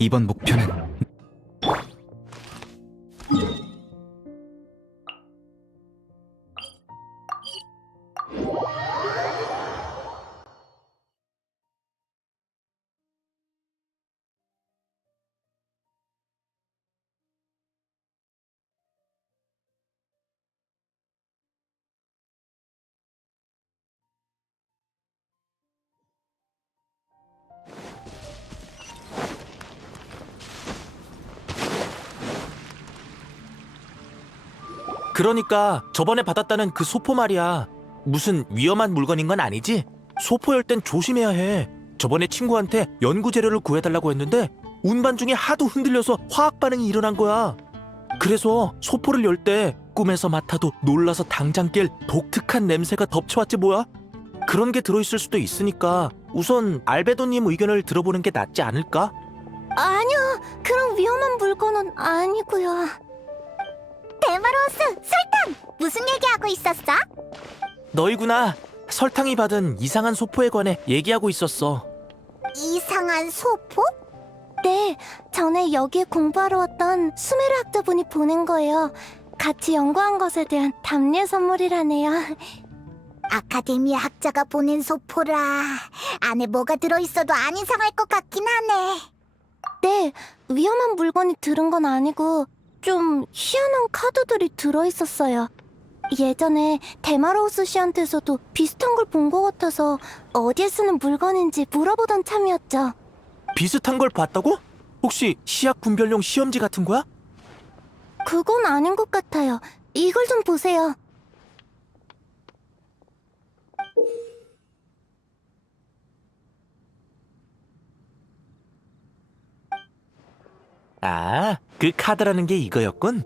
이번 목표는 그러니까 저번에 받았다는 그 소포 말이야. 무슨 위험한 물건인 건 아니지? 소포 열 땐 조심해야 해. 저번에 친구한테 연구 재료를 구해달라고 했는데 운반 중에 하도 흔들려서 화학 반응이 일어난 거야. 그래서 소포를 열 때 꿈에서 맡아도 놀라서 당장 깰 독특한 냄새가 덮쳐왔지 뭐야? 그런 게 들어있을 수도 있으니까 우선 알베도님 의견을 들어보는 게 낫지 않을까? 아니요, 그런 위험한 물건은 아니고요. 데마로우스, 설탕! 무슨 얘기하고 있었어? 너희구나. 설탕이 받은 이상한 소포에 관해 얘기하고 있었어. 이상한 소포? 네, 전에 여기에 공부하러 왔던 수메르 학자분이 보낸 거예요. 같이 연구한 것에 대한 답례 선물이라네요. 아카데미아 학자가 보낸 소포라. 안에 뭐가 들어있어도 안 이상할 것 같긴 하네. 네, 위험한 물건이 들은 건 아니고 좀 희한한 카드들이 들어있었어요. 예전에 데마로우스 씨한테서도 비슷한 걸 본 것 같아서 어디에 쓰는 물건인지 물어보던 참이었죠. 비슷한 걸 봤다고? 혹시 시약 분별용 시험지 같은 거야? 그건 아닌 것 같아요. 이걸 좀 보세요. 아, 그 카드라는 게 이거였군?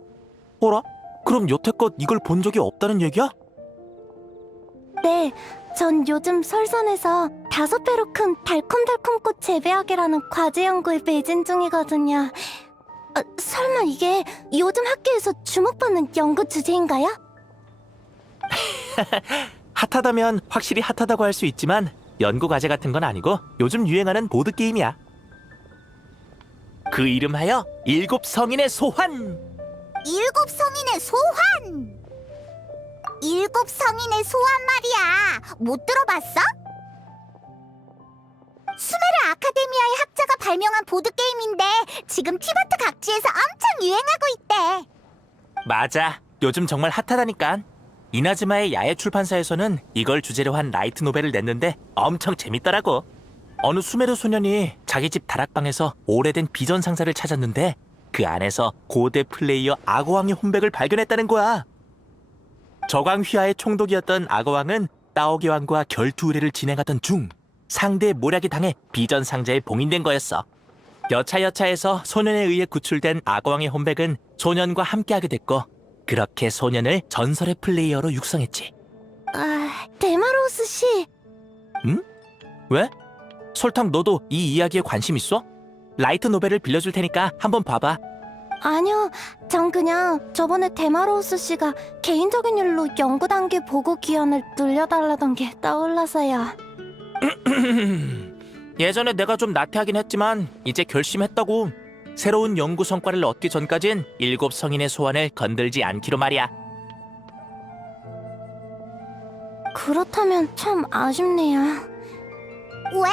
어라? 그럼 여태껏 이걸 본 적이 없다는 얘기야? 네, 전 요즘 설산에서 5배로 큰 달콤달콤꽃 재배하기라는 과제 연구에 매진 중이거든요. 설마 이게 요즘 학교에서 주목받는 연구 주제인가요? 핫하다면 확실히 핫하다고 할 수 있지만 연구 과제 같은 건 아니고 요즘 유행하는 보드게임이야. 그 이름하여 일곱 성인의 소환! 7 성인의 소환! 7 성인의 소환 말이야. 못 들어봤어? 수메르 아카데미아의 학자가 발명한 보드게임인데 지금 티바트 각지에서 엄청 유행하고 있대. 맞아. 요즘 정말 핫하다니까. 이나즈마의 야외 출판사에서는 이걸 주제로 한 라이트 노벨을 냈는데 엄청 재밌더라고. 어느 수메르 소년이 자기 집 다락방에서 오래된 비전 상자를 찾았는데 그 안에서 고대 플레이어 악어왕의 혼백을 발견했다는 거야. 저광 휘하의 총독이었던 악어왕은 따오기 왕과 결투 의례를 진행하던 중 상대의 모략이 당해 비전 상자에 봉인된 거였어. 여차여차해서 소년에 의해 구출된 악어왕의 혼백은 소년과 함께하게 됐고 그렇게 소년을 전설의 플레이어로 육성했지. 데마로우스 씨. 응? 왜? 설탕 너도 이 이야기에 관심 있어? 라이트 노벨을 빌려줄 테니까 한번 봐봐. 아니요, 전 그냥 저번에 데마로우스 씨가 개인적인 일로 연구 단계 보고 기한을 늘려달라던 게 떠올라서요. 예전에 내가 좀 나태하긴 했지만 이제 결심했다고. 새로운 연구 성과를 얻기 전까진 7 성인의 소환을 건들지 않기로 말이야. 그렇다면 참 아쉽네요. 왜?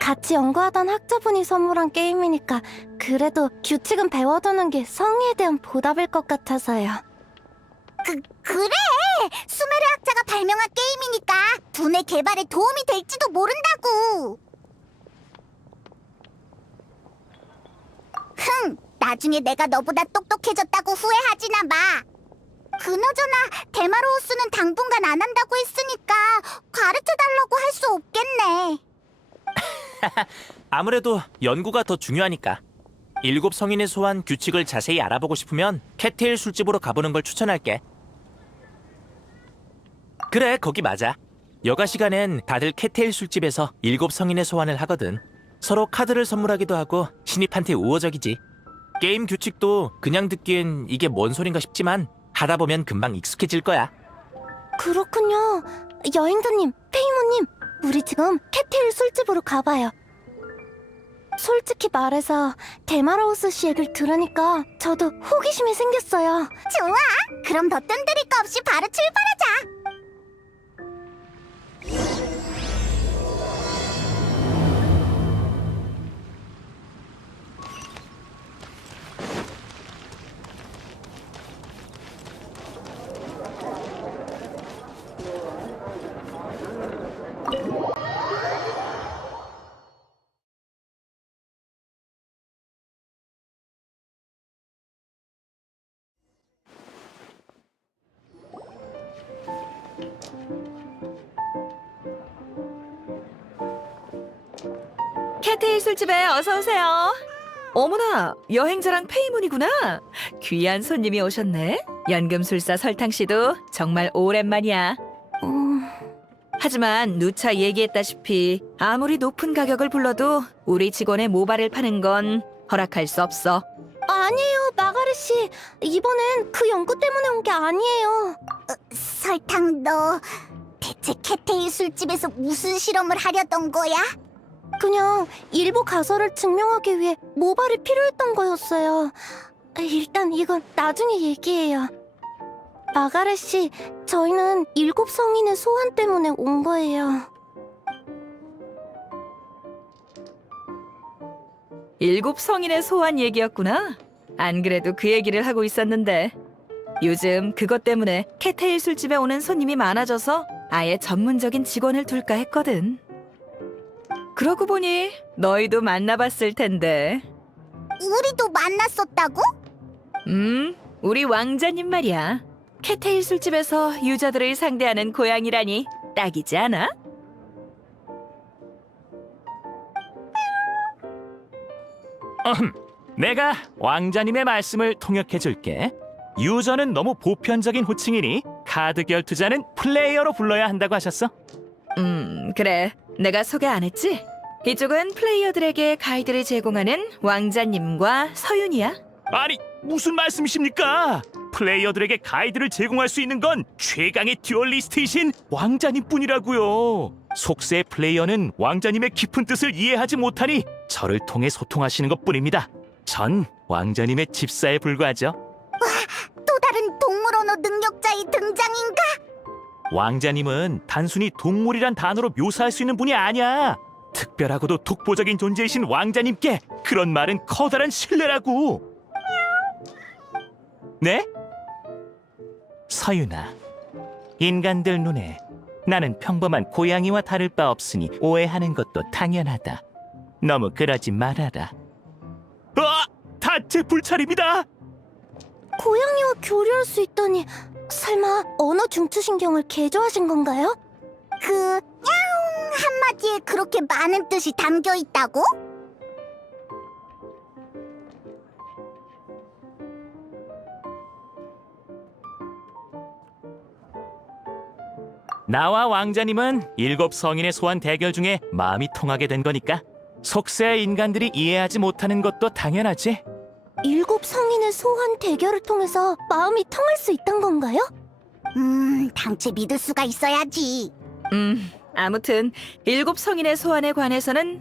같이 연구하던 학자분이 선물한 게임이니까 그래도 규칙은 배워두는 게 성의에 대한 보답일 것 같아서요. 그래! 수메르 학자가 발명한 게임이니까 두뇌 개발에 도움이 될지도 모른다고! 나중에 내가 너보다 똑똑해졌다고 후회하지나 마! 그나저나 데마로우스는 당분간 안 한다고 했으니까 가르쳐달라고 할 수 없겠네. 아무래도 연구가 더 중요하니까. 7 성인의 소환 규칙을 자세히 알아보고 싶으면 캣테일 술집으로 가보는 걸 추천할게. 그래, 거기 맞아. 여가 시간엔 다들 캣테일 술집에서 7 성인의 소환을 하거든. 서로 카드를 선물하기도 하고 신입한테 우호적이지. 게임 규칙도 그냥 듣기엔 이게 뭔 소린가 싶지만 하다 보면 금방 익숙해질 거야. 그렇군요. 여행자님, 페이모님, 우리 지금 캣테일 술집으로 가봐요. 솔직히 말해서 데마로우스 씨 얘기를 들으니까 저도 호기심이 생겼어요. 좋아! 그럼 더 뜸들일 거 없이 바로 출발하자! 캐테일 술집에 어서 오세요. 어머나, 여행자랑 페이문이구나. 귀한 손님이 오셨네. 연금술사 설탕 씨도 정말 오랜만이야. 하지만 누차 얘기했다시피 아무리 높은 가격을 불러도 우리 직원의 모발을 파는 건 허락할 수 없어. 아니에요, 마가렛 씨. 이번엔 그 연구 때문에 온 게 아니에요. 설탕, 너 대체 캐테일 술집에서 무슨 실험을 하려던 거야? 그냥 일부 가설을 증명하기 위해 모발이 필요했던 거였어요. 일단 이건 나중에 얘기해요. 마가렛 씨, 저희는 7 성인의 소환 때문에 온 거예요. 7 성인의 소환 얘기였구나. 안 그래도 그 얘기를 하고 있었는데 요즘 그것 때문에 캐테일 술집에 오는 손님이 많아져서 아예 전문적인 직원을 둘까 했거든. 그러고 보니 너희도 만나봤을 텐데. 우리도 만났었다고? 우리 왕자님 말이야. 캐테일 술집에서 유저들을 상대하는 고양이라니 딱이지 않아? 내가 왕자님의 말씀을 통역해줄게. 유저는 너무 보편적인 호칭이니 카드 결투자는 플레이어로 불러야 한다고 하셨어. 그래. 내가 소개 안 했지? 이쪽은 플레이어들에게 가이드를 제공하는 왕자님과 서윤이야. 아니, 무슨 말씀이십니까? 플레이어들에게 가이드를 제공할 수 있는 건 최강의 듀얼리스트이신 왕자님뿐이라고요. 속세의 플레이어는 왕자님의 깊은 뜻을 이해하지 못하니 저를 통해 소통하시는 것뿐입니다. 전 왕자님의 집사에 불과하죠. 또 다른 동물 언어 능력자의 등장인가? 왕자님은 단순히 동물이란 단어로 묘사할 수 있는 분이 아니야. 특별하고도 독보적인 존재이신 왕자님께 그런 말은 커다란 신뢰라고. 네? 서윤아, 인간들 눈에 나는 평범한 고양이와 다를 바 없으니 오해하는 것도 당연하다. 너무 그러지 말아라. 다제 불찰입니다. 고양이와 교류할 수 있다니 설마 언어 중추신경을 개조하신 건가요? 그 야옹 한마디에 그렇게 많은 뜻이 담겨 있다고? 나와 왕자님은 7 성인의 소환 대결 중에 마음이 통하게 된 거니까 속세의 인간들이 이해하지 못하는 것도 당연하지. 7 성인의 소환 대결을 통해서 마음이 통할 수 있단 건가요? 당최 믿을 수가 있어야지. 아무튼 7 성인의 소환에 관해서는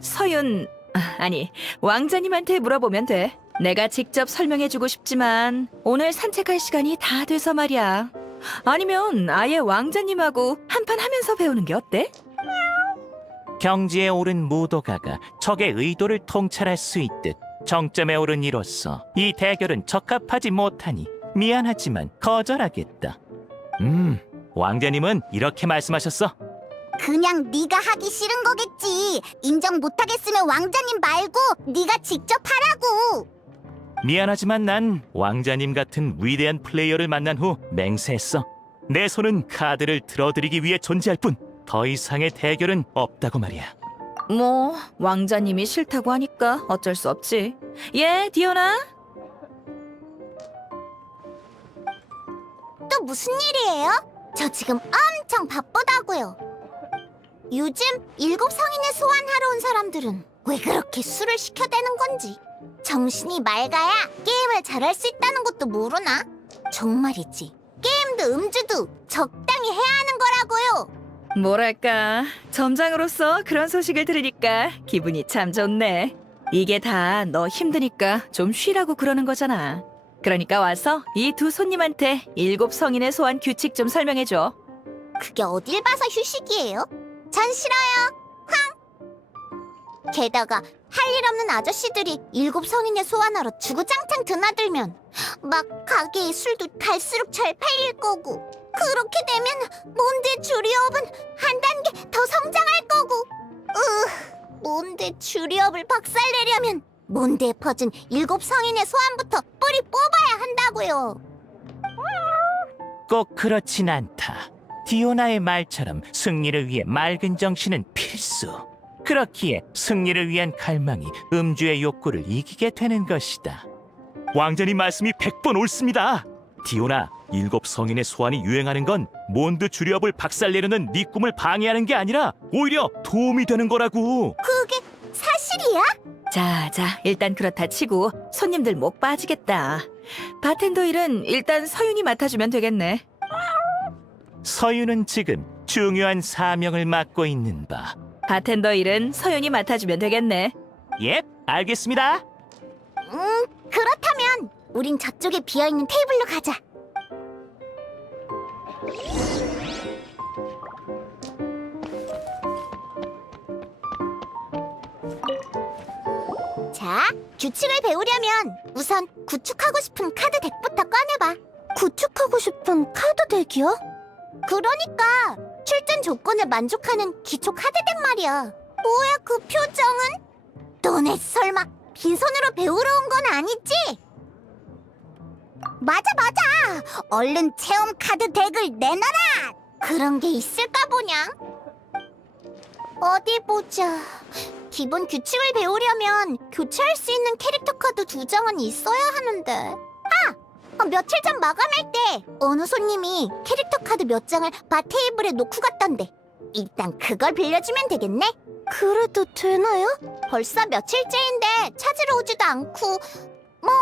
아니 왕자님한테 물어보면 돼. 내가 직접 설명해주고 싶지만 오늘 산책할 시간이 다 돼서 말이야. 아니면 아예 왕자님하고 한판 하면서 배우는 게 어때? 경지에 오른 무도가가 적의 의도를 통찰할 수 있듯 정점에 오른 이로써 이 대결은 적합하지 못하니 미안하지만 거절하겠다. 왕자님은 이렇게 말씀하셨어. 그냥 네가 하기 싫은 거겠지. 인정 못하겠으면 왕자님 말고 네가 직접 하라고. 미안하지만 난 왕자님 같은 위대한 플레이어를 만난 후 맹세했어. 내 손은 카드를 들어드리기 위해 존재할 뿐 더 이상의 대결은 없다고 말이야. 뭐 왕자님이 싫다고 하니까 어쩔 수 없지. 예, 디오나? 또 무슨 일이에요? 저 지금 엄청 바쁘다고요. 요즘 7 성인을 소환하러 온 사람들은 왜 그렇게 술을 시켜대는 건지. 정신이 맑아야 게임을 잘할 수 있다는 것도 모르나? 정말이지. 게임도 음주도 적당히 해야 하는 거라고요. 뭐랄까 점장으로서 그런 소식을 들으니까 기분이 참 좋네. 이게 다 너 힘드니까 좀 쉬라고 그러는 거잖아. 그러니까 와서 이 두 손님한테 7성인의 소환 규칙 좀 설명해줘. 그게 어딜 봐서 휴식이에요? 전 싫어요. 게다가 할 일 없는 아저씨들이 7성인의 소환하러 주구장창 드나들면 막 가게의 술도 갈수록 잘 팔릴 거고, 그렇게 되면 몬드 주리업은 한 단계 더 성장할 거고, 몬드 주리업을 박살내려면 몬드에 퍼진 7성인의 소환부터 뿌리 뽑아야 한다고요. 꼭 그렇진 않다. 디오나의 말처럼 승리를 위해 맑은 정신은 필수. 그렇기에 승리를 위한 갈망이 음주의 욕구를 이기게 되는 것이다. 왕자님 말씀이 100번 옳습니다. 디오나, 7성인의 소환이 유행하는 건 몬드 주리업을 박살내려는 네 꿈을 방해하는 게 아니라 오히려 도움이 되는 거라고. 그게 사실이야? 자, 일단 그렇다 치고 손님들 목 빠지겠다. 바텐더 일은 일단 서윤이 맡아주면 되겠네. 서윤은 지금 중요한 사명을 맡고 있는 바. 바텐더 일은 서윤이 맡아주면 되겠네. 예, 알겠습니다. 그렇다면 우린 저쪽에 비어있는 테이블로 가자. 자, 규칙을 배우려면 우선 구축하고 싶은 카드 덱부터 꺼내봐. 구축하고 싶은 카드 덱이요? 그러니까 출전 조건에 만족하는 기초 카드 덱 말이야. 뭐야 그 표정은? 너네 설마 빈손으로 배우러 온 건 아니지? 맞아. 얼른 체험 카드 덱을 내놔라. 그런 게 있을까 보냐? 어디 보자. 기본 규칙을 배우려면 교체할 수 있는 캐릭터 카드 2장은 있어야 하는데. 며칠 전 마감할 때 어느 손님이 캐릭터 카드 몇 장을 바 테이블에 놓고 갔던데. 일단 그걸 빌려주면 되겠네. 그래도 되나요? 벌써 며칠째인데 찾으러 오지도 않고, 뭐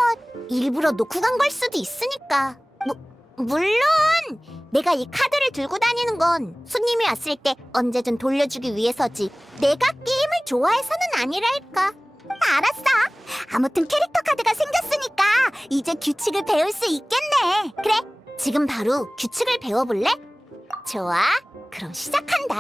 일부러 놓고 간 걸 수도 있으니까. 물론 내가 이 카드를 들고 다니는 건 손님이 왔을 때 언제든 돌려주기 위해서지 내가 게임을 좋아해서는 아니랄까. 알았어. 아무튼 캐릭터 카드가 생겼으니까 이제 규칙을 배울 수 있겠네. 그래, 지금 바로 규칙을 배워볼래? 좋아, 그럼 시작한다.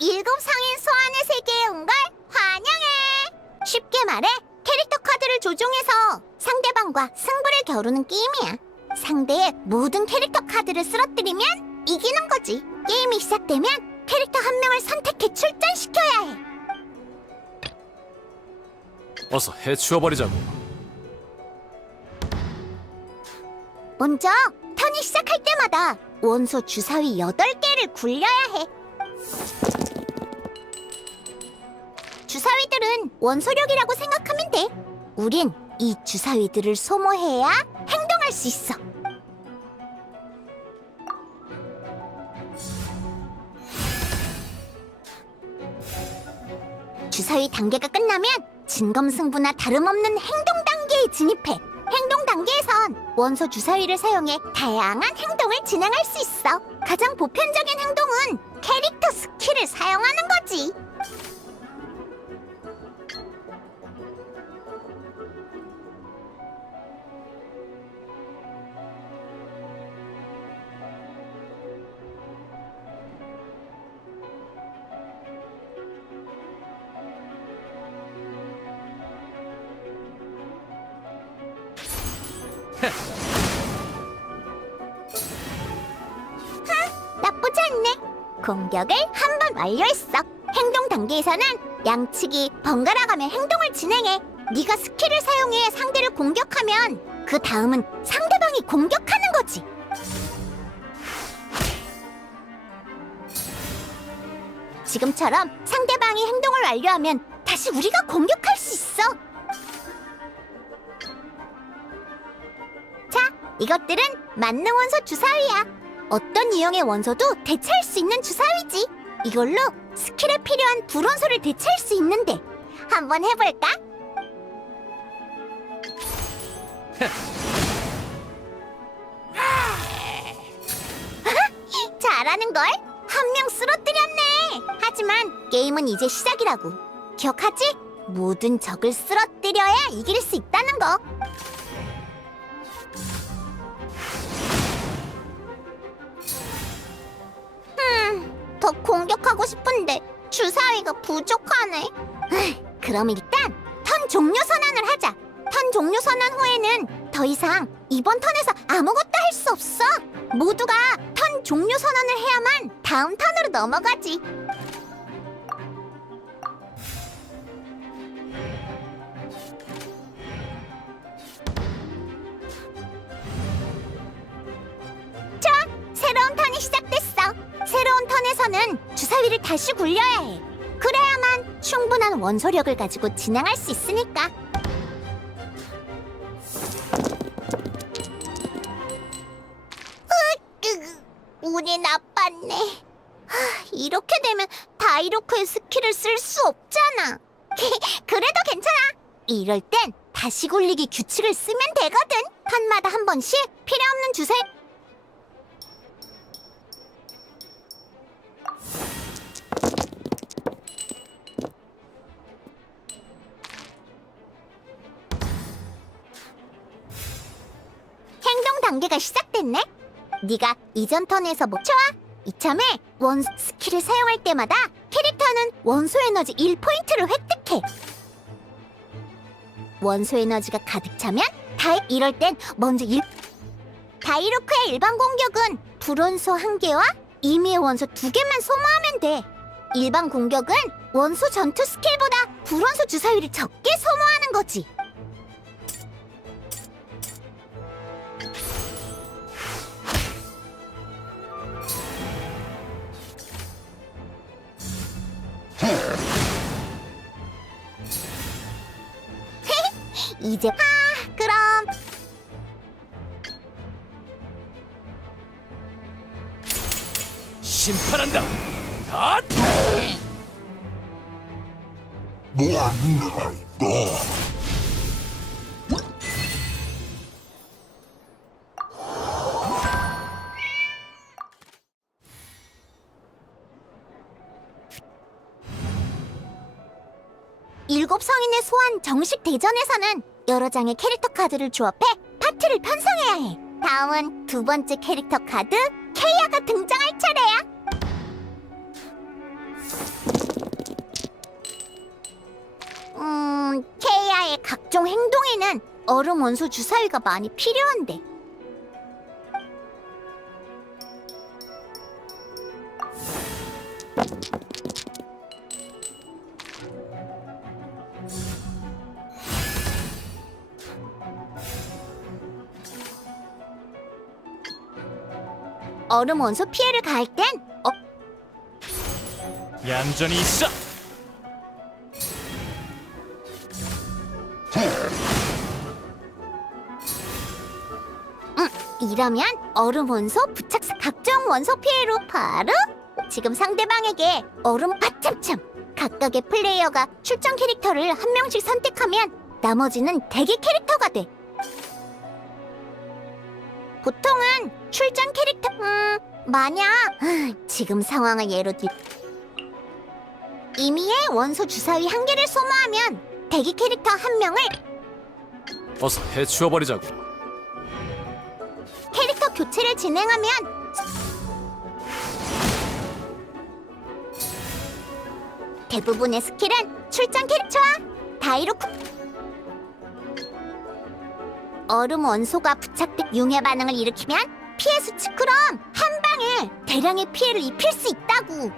일곱 성인 소환의 세계에 온 걸 환영해. 쉽게 말해 캐릭터 카드를 조종해서 상대방과 승부를 겨루는 게임이야. 상대의 모든 캐릭터 카드를 쓰러뜨리면 이기는 거지. 게임이 시작되면 캐릭터 한 명을 선택해 출전시켜야 해. 어서 해치워버리자고. 먼저 턴이 시작할 때마다 원소 주사위 8개를 굴려야 해. 주사위들은 원소력이라고 생각하면 돼. 우린 이 주사위들을 소모해야 행동할 수 있어. 주사위 단계가 끝나면 진검승부나 다름없는 행동 단계에 진입해. 행동 단계에선 원소 주사위를 사용해 다양한 행동을 진행할 수 있어. 가장 보편적인 행동은 캐릭터 스킬을 사용하는 거지. 나쁘지 않네. 공격을 한 번 완료했어. 행동 단계에서는 양측이 번갈아가며 행동을 진행해. 네가 스킬을 사용해 상대를 공격하면 그 다음은 상대방이 공격하는 거지. 지금처럼 상대방이 행동을 완료하면 다시 우리가 공격할 수 있어. 자, 이것들은 만능 원소 주사위야. 어떤 유형의 원소도 대체할 수 있는 주사위지. 이걸로 스킬에 필요한 불원소를 대체할 수 있는데 한번 해볼까? 잘하는걸? 한 명 쓰러뜨렸네. 하지만 게임은 이제 시작이라고. 기억하지? 모든 적을 쓰러뜨려야 이길 수 있다는 거. 더 공격하고 싶은데 주사위가 부족하네. 그럼 일단 턴 종료 선언을 하자. 턴 종료 선언 후에는 더 이상 이번 턴에서 아무것도 할 수 없어. 모두가 턴 종료 선언을 해야만 다음 턴으로 넘어가지. 좋아, 새로운 턴이 시작됐어. 새로운 턴에서는 주사위를 다시 굴려야 해. 그래야만 충분한 원소력을 가지고 진행할 수 있으니까. 운이 나빴네. 이렇게 되면 다이로크의 스킬을 쓸 수 없잖아. 그래도 괜찮아. 이럴 땐 다시 굴리기 규칙을 쓰면 되거든. 턴마다 한 번씩 필요 없는 주사위. 행동 단계가 시작됐네. 네가 이전 턴에서 좋아. 이참에 원 스킬을 사용할 때마다 캐릭터는 원소 에너지 1포인트를 획득해. 원소 에너지가 가득 차면 이럴 땐 먼저 다이로크의 일반 공격은 불원소 1개와 임의의 원소 2개만 소모하면 돼. 일반 공격은 원소 전투 스킬보다 불원소 주사위를 적게 소모하는 거지. 이제 그럼 심판한다. 아! 일곱 성인의 소환 정식 대전에서는 여러 장의 캐릭터 카드를 조합해 파티를 편성해야 해. 다음은 두 번째 캐릭터 카드 케이아가 등장할 차례야. 케이아의 각종 행동에는 얼음 원소 주사위가 많이 필요한데. 얼음 원소 피해를 가할 땐 얌전히 있어. 이러면 얼음 원소 부착 각종 원소 피해로 바로 지금 상대방에게 얼음 아참참 각각의 플레이어가 출전 캐릭터를 한 명씩 선택하면 나머지는 대기 캐릭터가 돼. 보통은 출전 캐릭터 만약 지금 상황을 예로 들 임의의 원소 주사위 1개를 소모하면 대기 캐릭터 1명을 어서 해치워버리자고. 캐릭터 교체를 진행하면 대부분의 스킬은 출전 캐릭터와 다이로크 얼음 원소가 부착된 융해 반응을 일으키면 피해 수치처럼 한 방에 대량의 피해를 입힐 수 있다고.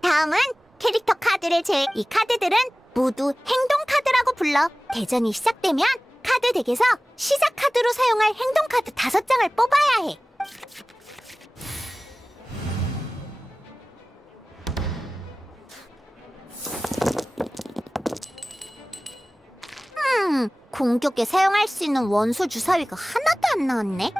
다음은 캐릭터 카드를 이 카드들은 모두 행동 카드라고 불러. 대전이 시작되면 카드 덱에서 시작 카드로 사용할 행동 카드 5장을 뽑아야 해. 공격에 사용할 수 있는 원소 주사위가 하나도 안 나왔네.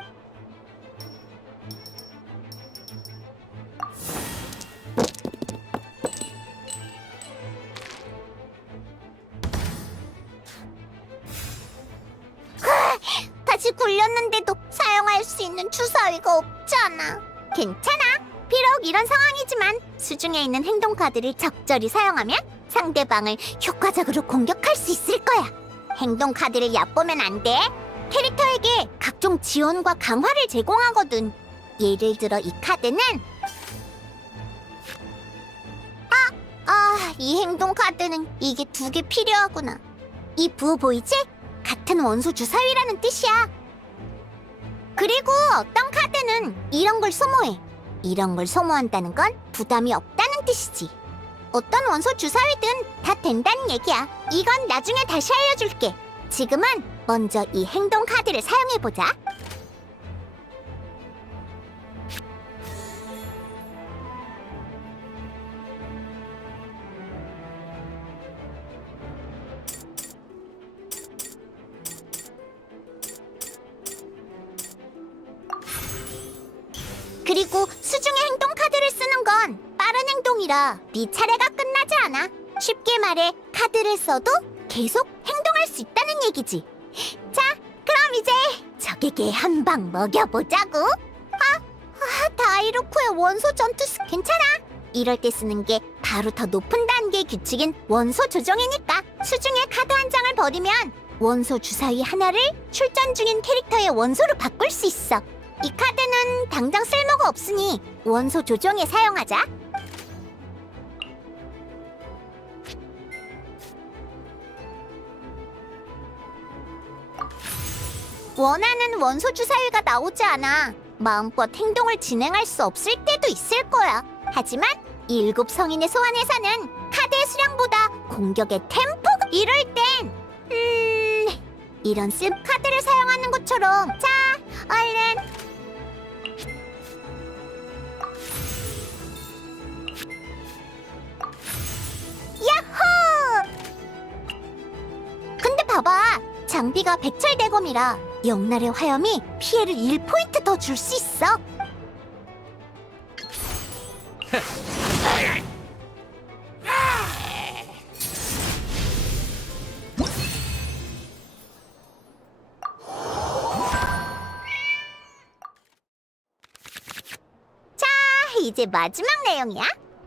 끝까지 굴렸는데도 사용할 수 있는 주사위가 없잖아. 괜찮아. 비록 이런 상황이지만 수중에 있는 행동 카드를 적절히 사용하면 상대방을 효과적으로 공격할 수 있을 거야. 행동 카드를 얕보면 안 돼. 캐릭터에게 각종 지원과 강화를 제공하거든. 예를 들어 이 카드는 이 행동 카드는 이게 2개 필요하구나. 이 부호 보이지? 같은 원소 주사위라는 뜻이야. 그리고 어떤 카드는 이런 걸 소모해. 이런 걸 소모한다는 건 부담이 없다는 뜻이지. 어떤 원소 주사위든 다 된다는 얘기야. 이건 나중에 다시 알려줄게. 지금은 먼저 이 행동 카드를 사용해보자. 그리고 수중의 행동 카드를 쓰는 건 빠른 행동이라 네 차례가 끝나지 않아. 쉽게 말해 카드를 써도 계속 행동할 수 있다는 얘기지. 자, 그럼 이제 적에게 한 방 먹여보자고. 다이루코의 원소 전투 괜찮아. 이럴 때 쓰는 게 바로 더 높은 단계의 규칙인 원소 조정이니까 수중의 카드 한 장을 버리면 원소 주사위 하나를 출전 중인 캐릭터의 원소로 바꿀 수 있어. 이 카드는 당장 쓸모가 없으니 원소 조정에 사용하자. 원하는 원소 주사위가 나오지 않아 마음껏 행동을 진행할 수 없을 때도 있을 거야. 하지만 이 7 성인의 소환에서는 카드의 수량보다 공격의 템포가 이럴 땐 이런 습 카드를 사용하는 것처럼 자, 얼른 야호! 근데 봐봐, 장비가 백철 대검이라 영날의 화염이 피해를 1포인트 더 줄 수 있어. 자, 이제 마지막 내용이야.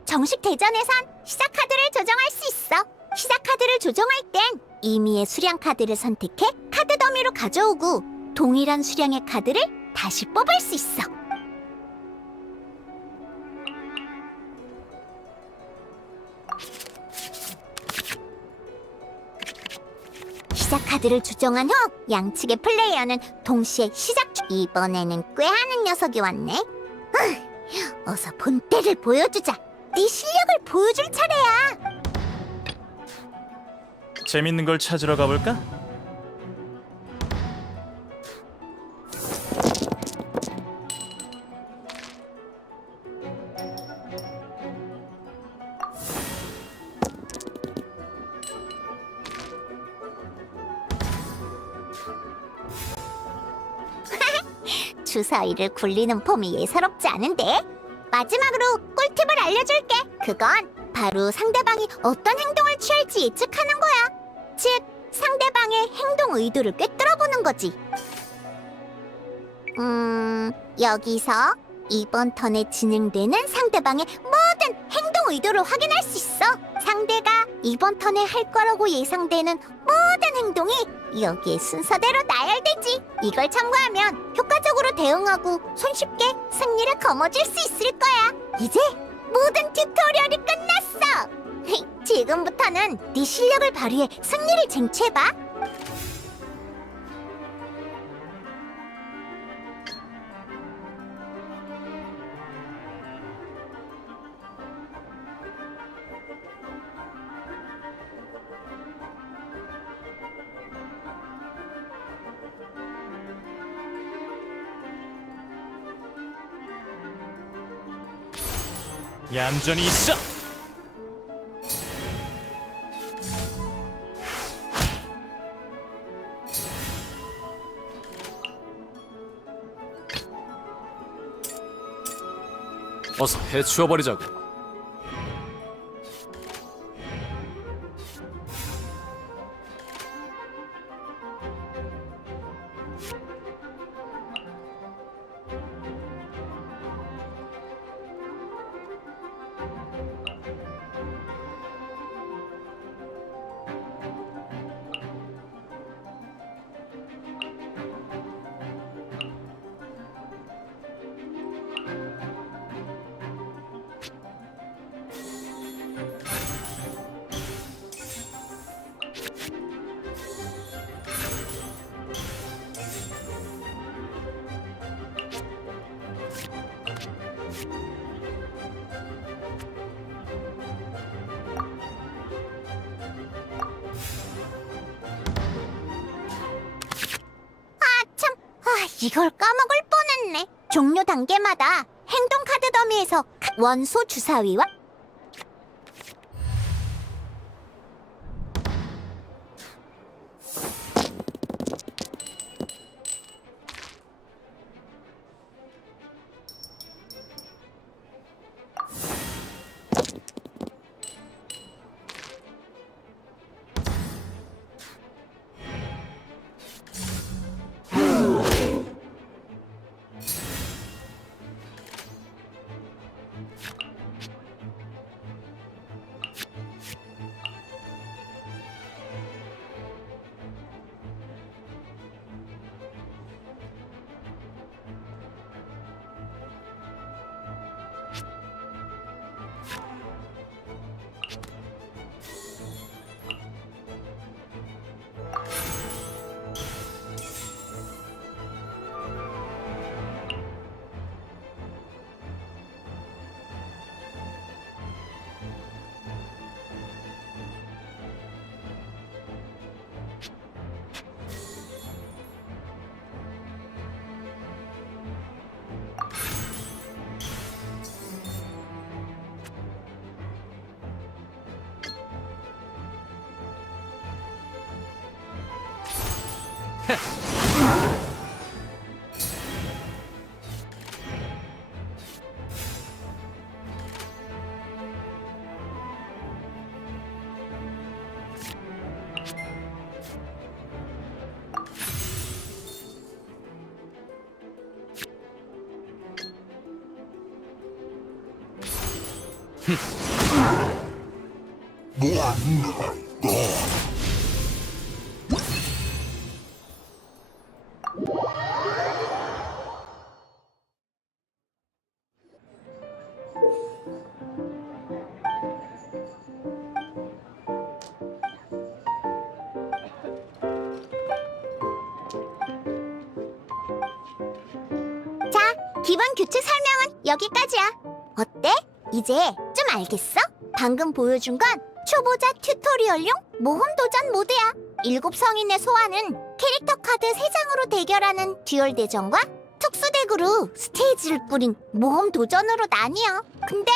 정식 대전에선 시작 카드를 조정할 수 있어. 시작 카드를 조정할 땐 임의의 수량 카드를 선택해 카드 더미로 가져오고 동일한 수량의 카드를 다시 뽑을 수 있어. 시작 카드를 조정한 후 양측의 플레이어는 동시에 시작 중. 이번에는 꾀하는 녀석이 왔네. 어서 본때를 보여주자. 네 실력을 보여줄 차례야. 재밌는 걸 찾으러 가볼까? 주사위를 굴리는 폼이 예사롭지 않은데? 마지막으로 꿀팁을 알려줄게. 그건 바로 상대방이 어떤 행동을 취할지 예측하는 거야. 즉, 상대방의 행동 의도를 꿰뚫어보는 거지. 여기서 이번 턴에 진행되는 상대방의 모든 행동 의도를 확인할 수 있어. 상대가 이번 턴에 할 거라고 예상되는 모든 행동이 여기에 순서대로 나열되지. 이걸 참고하면 효과적으로 대응하고 손쉽게 승리를 거머쥘 수 있을 거야. 이제 모든 튜토리얼이 끝났어. 지금부터는 네 실력을 발휘해 승리를 쟁취해봐. 얌전히 있어! 어서 해치워버리자고. 이걸 까먹을 뻔했네. 종료 단계마다 행동 카드 더미에서 원소 주사위와 기본 규칙 설명은 여기까지야. 어때? 이제 좀 알겠어? 방금 보여준 건 초보자 튜토리얼용 모험 도전 모드야. 7성인의 소환은 캐릭터 카드 3장으로 대결하는 듀얼 대전과 특수덱으로 스테이지를 꾸린 모험 도전으로 나뉘어. 근데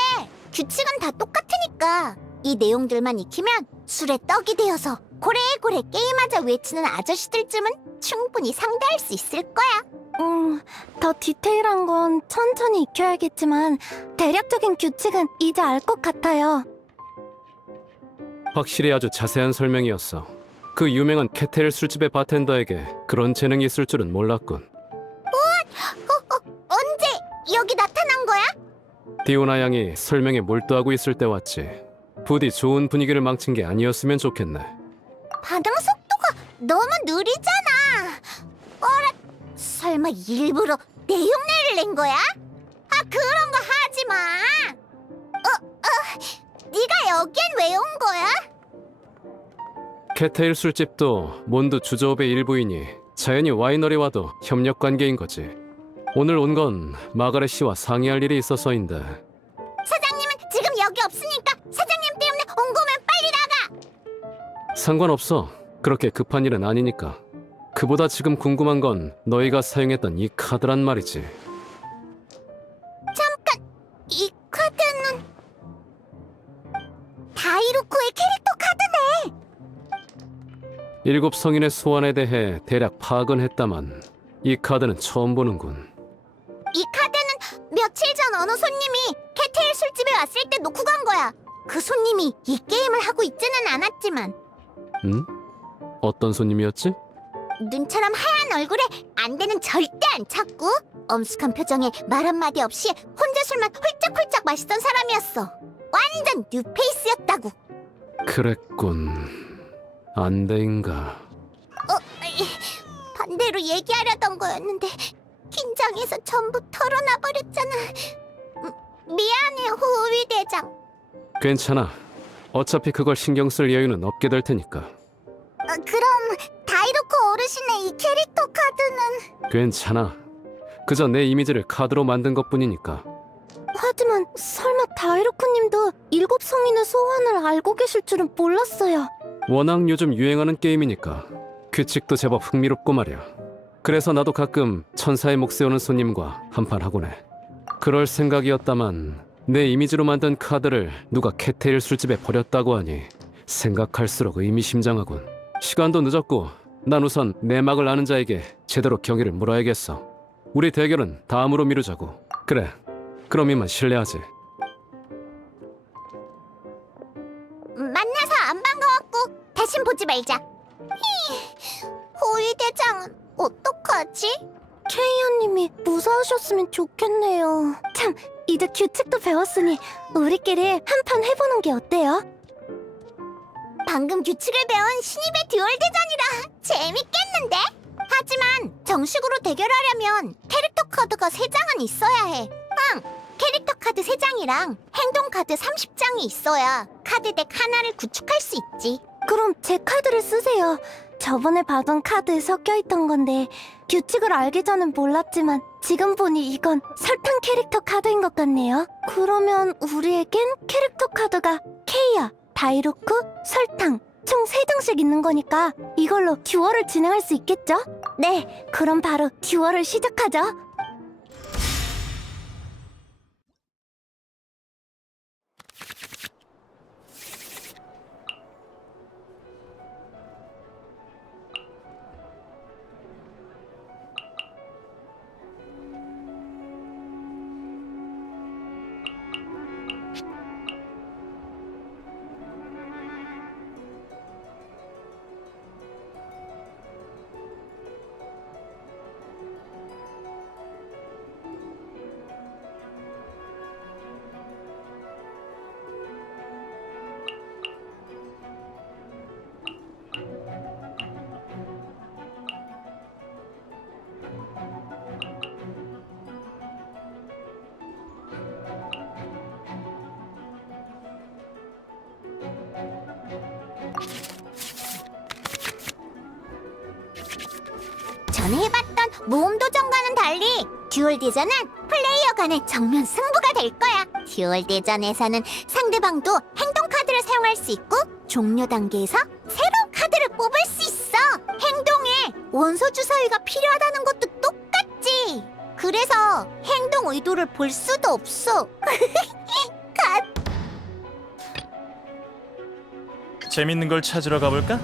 규칙은 다 똑같으니까 이 내용들만 익히면 술에 떡이 되어서 고래고래 게임하자 외치는 아저씨들쯤은 충분히 상대할 수 있을 거야. 더 디테일한 건 천천히 익혀야겠지만 대략적인 규칙은 이제 알 것 같아요. 확실히 아주 자세한 설명이었어. 그 유명한 캐텔 술집의 바텐더에게 그런 재능이 있을 줄은 몰랐군. 언제 여기 나타난 거야? 디오나 양이 설명에 몰두하고 있을 때 왔지. 부디 좋은 분위기를 망친 게 아니었으면 좋겠네. 반응 속도가 너무 느리잖아. 어라, 설마 일부러 내 흉내를 낸 거야? 아, 그런 거 하지 마. 네가 여기엔 왜 온 거야? 캐테일 술집도 몬드 주조업의 일부이니 자연히 와이너리 와도 협력 관계인 거지. 오늘 온 건 마가렛 씨와 상의할 일이 있어서인데. 사장님은 지금 여기 없으니까 사장님 때문에 온 거면 빨리 나가. 상관없어. 그렇게 급한 일은 아니니까. 그보다 지금 궁금한 건 너희가 사용했던 이 카드란 말이지. 잠깐, 이 카드는 다이루코의 캐릭터 카드네. 7성인의 소환에 대해 대략 파악은 했다만 이 카드는 처음 보는군. 이 카드는 며칠 전 어느 손님이 캐테일 술집에 왔을 때 놓고 간 거야. 그 손님이 이 게임을 하고 있지는 않았지만 응? 어떤 손님이었지? 눈처럼 하얀 얼굴에 안대는 절대 안 찾고 엄숙한 표정에 말 한마디 없이 혼자 술만 훌쩍훌쩍 마시던 사람이었어. 완전 뉴페이스였다고. 그랬군. 안대인가. 반대로 얘기하려던 거였는데 긴장해서 전부 털어놔 버렸잖아. 미안해, 호위 대장. 괜찮아. 어차피 그걸 신경 쓸 여유는 없게 될 테니까. 그럼 다이루코 어르신의 이 캐릭터 카드는? 괜찮아. 그저 내 이미지를 카드로 만든 것뿐이니까. 하지만 설마 다이루코님도 7성인의 소환을 알고 계실 줄은 몰랐어요. 워낙 요즘 유행하는 게임이니까 규칙도 제법 흥미롭고 말이야. 그래서 나도 가끔 천사의 목 세우는 손님과 한판 하곤 해. 그럴 생각이었다만 내 이미지로 만든 카드를 누가 캐테일 술집에 버렸다고 하니 생각할수록 의미심장하군. 시간도 늦었고 난 우선 내막을 아는 자에게 제대로 경위를 물어야겠어. 우리 대결은 다음으로 미루자고. 그래, 그럼 이만 실례하지. 만나서 안 반가웠고 다신 보지 말자. 호위 대장은 어떡하지? 최희연님이 무사하셨으면 좋겠네요. 참, 이제 규칙도 배웠으니 우리끼리 한판 해보는 게 어때요? 방금 규칙을 배운 신입의 듀얼 대전이라 재밌겠는데? 하지만 정식으로 대결하려면 캐릭터 카드가 3장은 있어야 해. 캐릭터 카드 3장이랑 행동 카드 30장이 있어야 카드덱 하나를 구축할 수 있지. 그럼 제 카드를 쓰세요. 저번에 받은 카드에 섞여있던 건데 규칙을 알기 전엔 몰랐지만 지금 보니 이건 설탕 캐릭터 카드인 것 같네요. 그러면 우리에겐 캐릭터 카드가 케이아, 다이루크, 설탕 총 3장씩 있는 거니까 이걸로 듀얼을 진행할 수 있겠죠? 네, 그럼 바로 듀얼을 시작하죠. 전에 해봤던 모험 도전과는 달리 듀얼 대전은 플레이어 간의 정면 승부가 될 거야. 듀얼 대전에서는 상대방도 행동 카드를 사용할 수 있고 종료 단계에서 새로운 카드를 뽑을 수 있어. 행동에 원소 주사위가 필요하다는 것도 똑같지. 그래서 행동 의도를 볼 수도 없어. 재밌는 걸 찾으러 가볼까?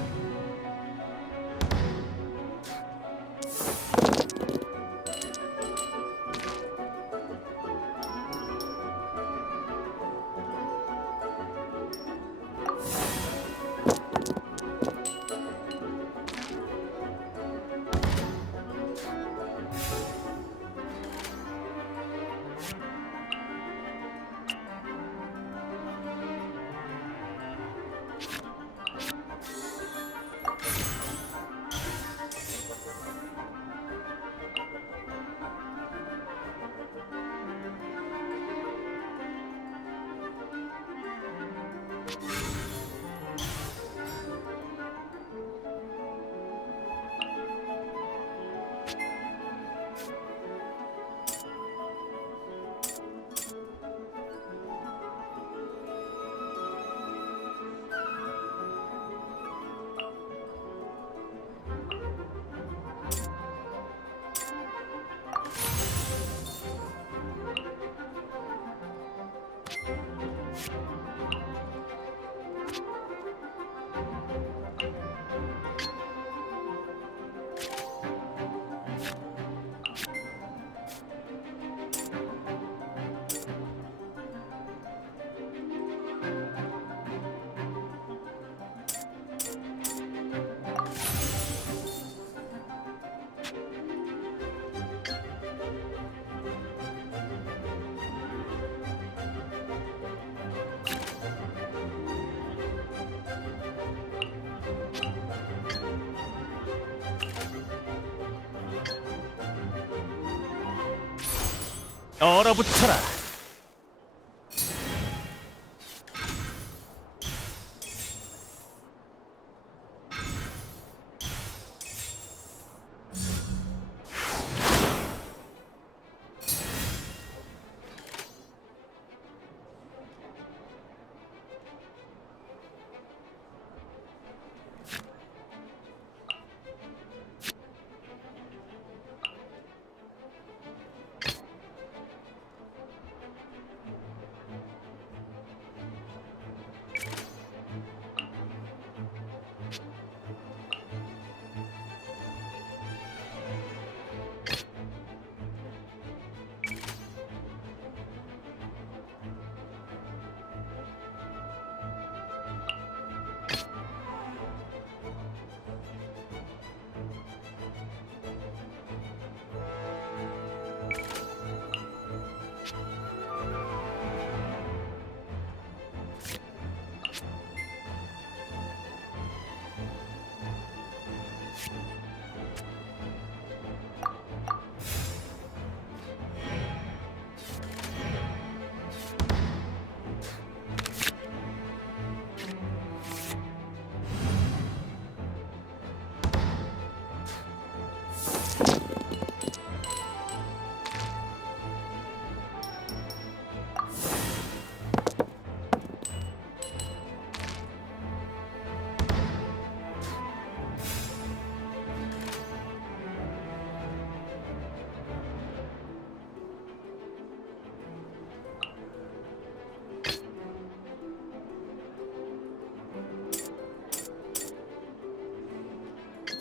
얼어붙어라.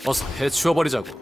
어서 해치워버리자고.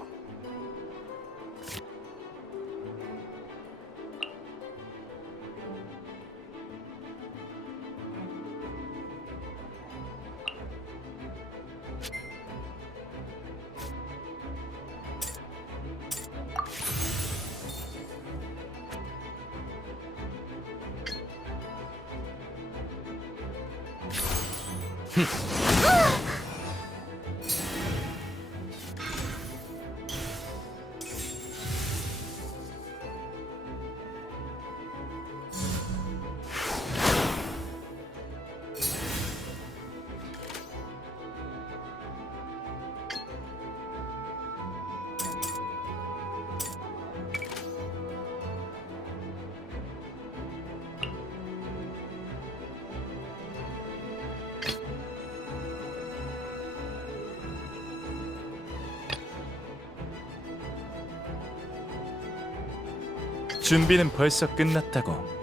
준비는 벌써 끝났다고.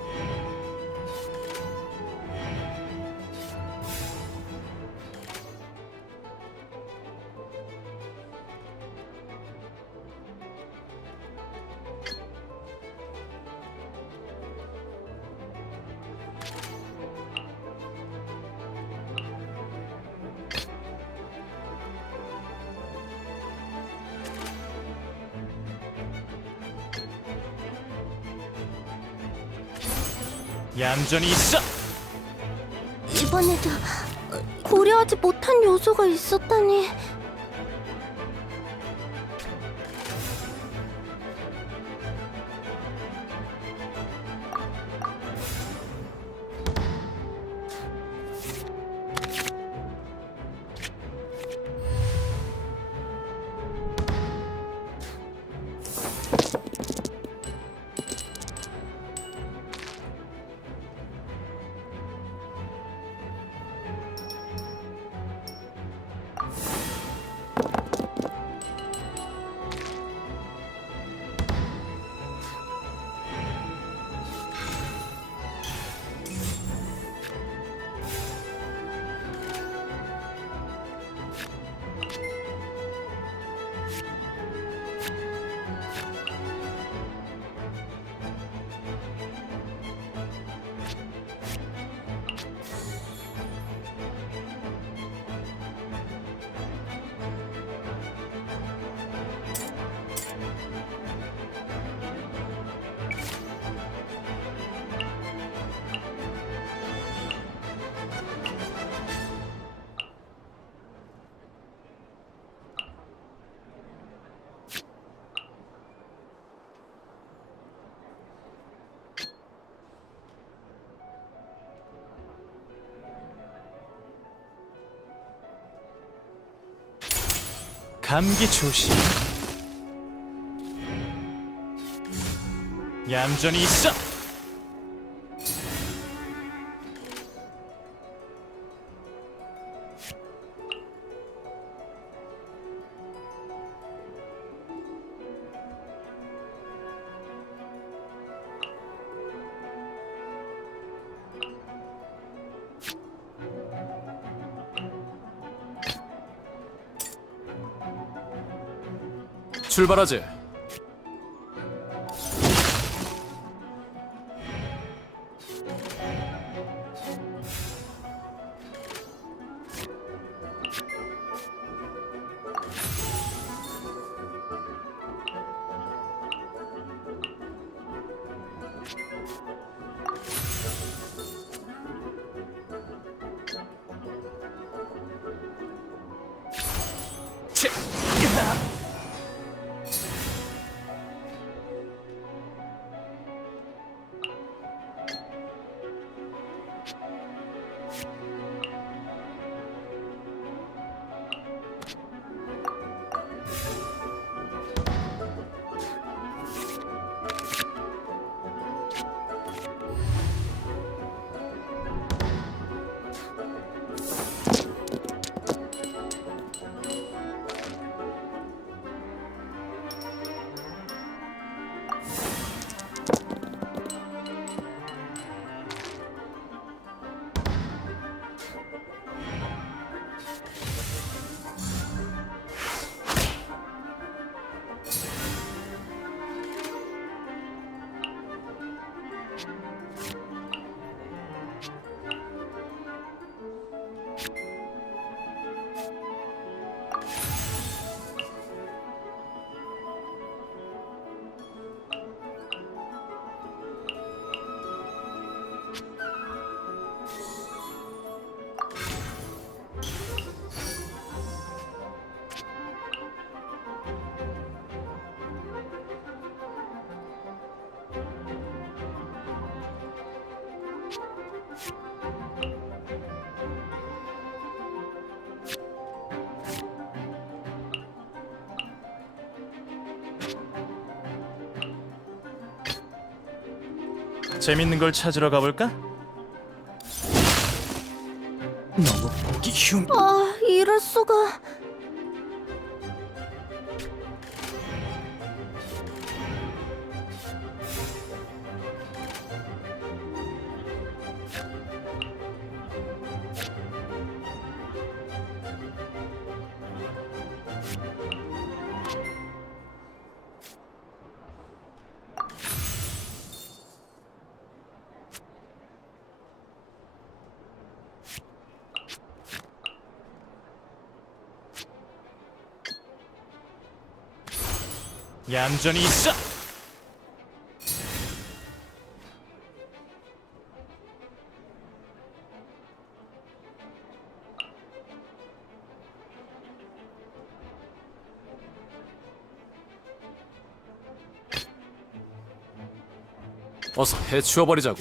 얌전히 있어. 이번에도 고려하지 못한 요소가 있었다니. 감기 조심. 얌전히 있어. 출발하지. 재밌는 걸 찾으러 가볼까? 너무 보기 흉. 아, 이럴 수가. 얌전히 있어. 어서 해치워버리자고.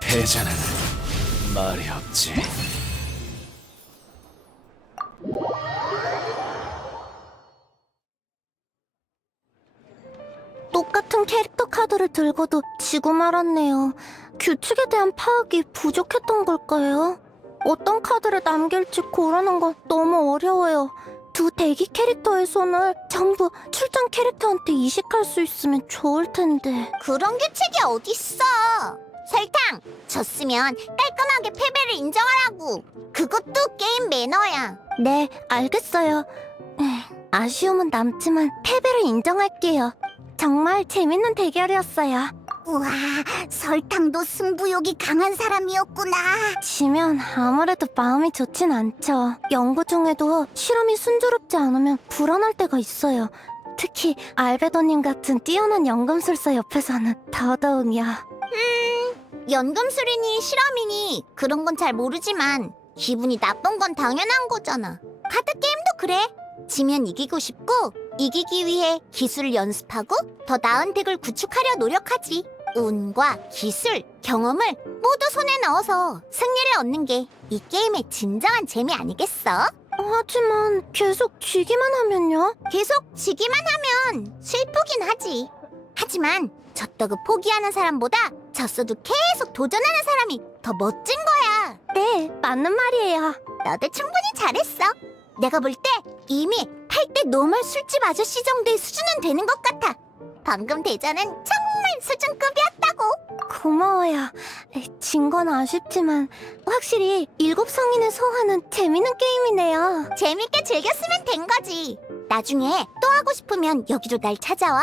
패자는 말이 없지. 똑같은 캐릭터 카드를 들고도 지고 말았네요. 규칙에 대한 파악이 부족했던 걸까요? 어떤 카드를 남길지 고르는 건 너무 어려워요. 두 대기 캐릭터의 손을 전부 출장 캐릭터한테 이식할 수 있으면 좋을 텐데. 그런 규칙이 어딨어. 설탕, 졌으면 깔끔하게 패배를 인정하라고. 그것도 게임 매너야. 네, 알겠어요. 아쉬움은 남지만 패배를 인정할게요. 정말 재밌는 대결이었어요. 우와, 설탕도 승부욕이 강한 사람이었구나. 지면 아무래도 마음이 좋진 않죠. 연구 중에도 실험이 순조롭지 않으면 불안할 때가 있어요. 특히 알베도님 같은 뛰어난 연금술사 옆에서는 더더욱요. 연금술이니 실험이니 그런 건 잘 모르지만 기분이 나쁜 건 당연한 거잖아. 카드게임도 그래. 지면 이기고 싶고 이기기 위해 기술을 연습하고 더 나은 덱을 구축하려 노력하지. 운과 기술, 경험을 모두 손에 넣어서 승리를 얻는 게 이 게임의 진정한 재미 아니겠어? 하지만 계속 지기만 하면요? 계속 지기만 하면 슬프긴 하지. 하지만 졌다고 포기하는 사람보다 졌어도 계속 도전하는 사람이 더 멋진 거야. 네, 맞는 말이에요. 너도 충분히 잘했어. 내가 볼 때 이미 8대 노멀 술집 아저씨 정도의 수준은 되는 것 같아. 방금 대전은 정말 수준급이었다고. 고마워요. 진 건 아쉽지만 확실히 7성인의 소환은 재밌는 게임이네요. 재밌게 즐겼으면 된 거지. 나중에 또 하고 싶으면 여기로 날 찾아와.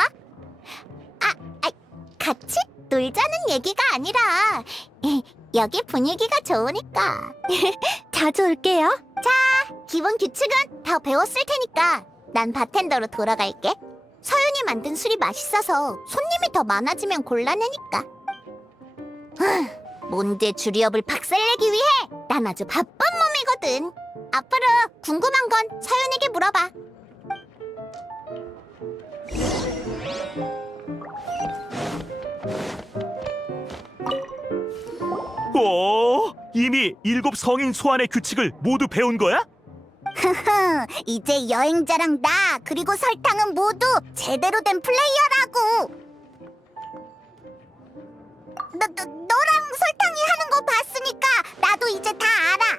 같이 놀자는 얘기가 아니라 여기 분위기가 좋으니까. 자주 올게요. 기본 규칙은 다 배웠을 테니까 난 바텐더로 돌아갈게. 서윤이 만든 술이 맛있어서 손님이 더 많아지면 곤란하니까. 몬드의 주리업을 박살내기 위해 난 아주 바쁜 몸이거든. 앞으로 궁금한 건 서윤에게 물어봐. 이미 7성인 소환의 규칙을 모두 배운 거야? 이제 여행자랑 나 그리고 설탕은 모두 제대로 된 플레이어라고. 너랑 설탕이 하는 거 봤으니까 나도 이제 다 알아.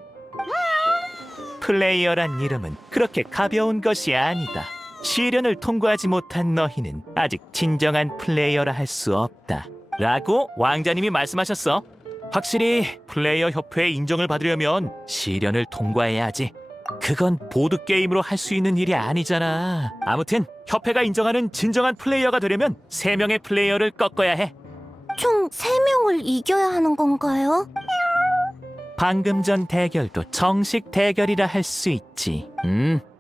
플레이어란 이름은 그렇게 가벼운 것이 아니다. 시련을 통과하지 못한 너희는 아직 진정한 플레이어라 할 수 없다. 라고 왕자님이 말씀하셨어. 확실히 플레이어 협회의 인정을 받으려면 시련을 통과해야 하지. 그건 보드게임으로 할 수 있는 일이 아니잖아. 아무튼 협회가 인정하는 진정한 플레이어가 되려면 3명의 플레이어를 꺾어야 해. 총 3명을 이겨야 하는 건가요? 방금 전 대결도 정식 대결이라 할 수 있지.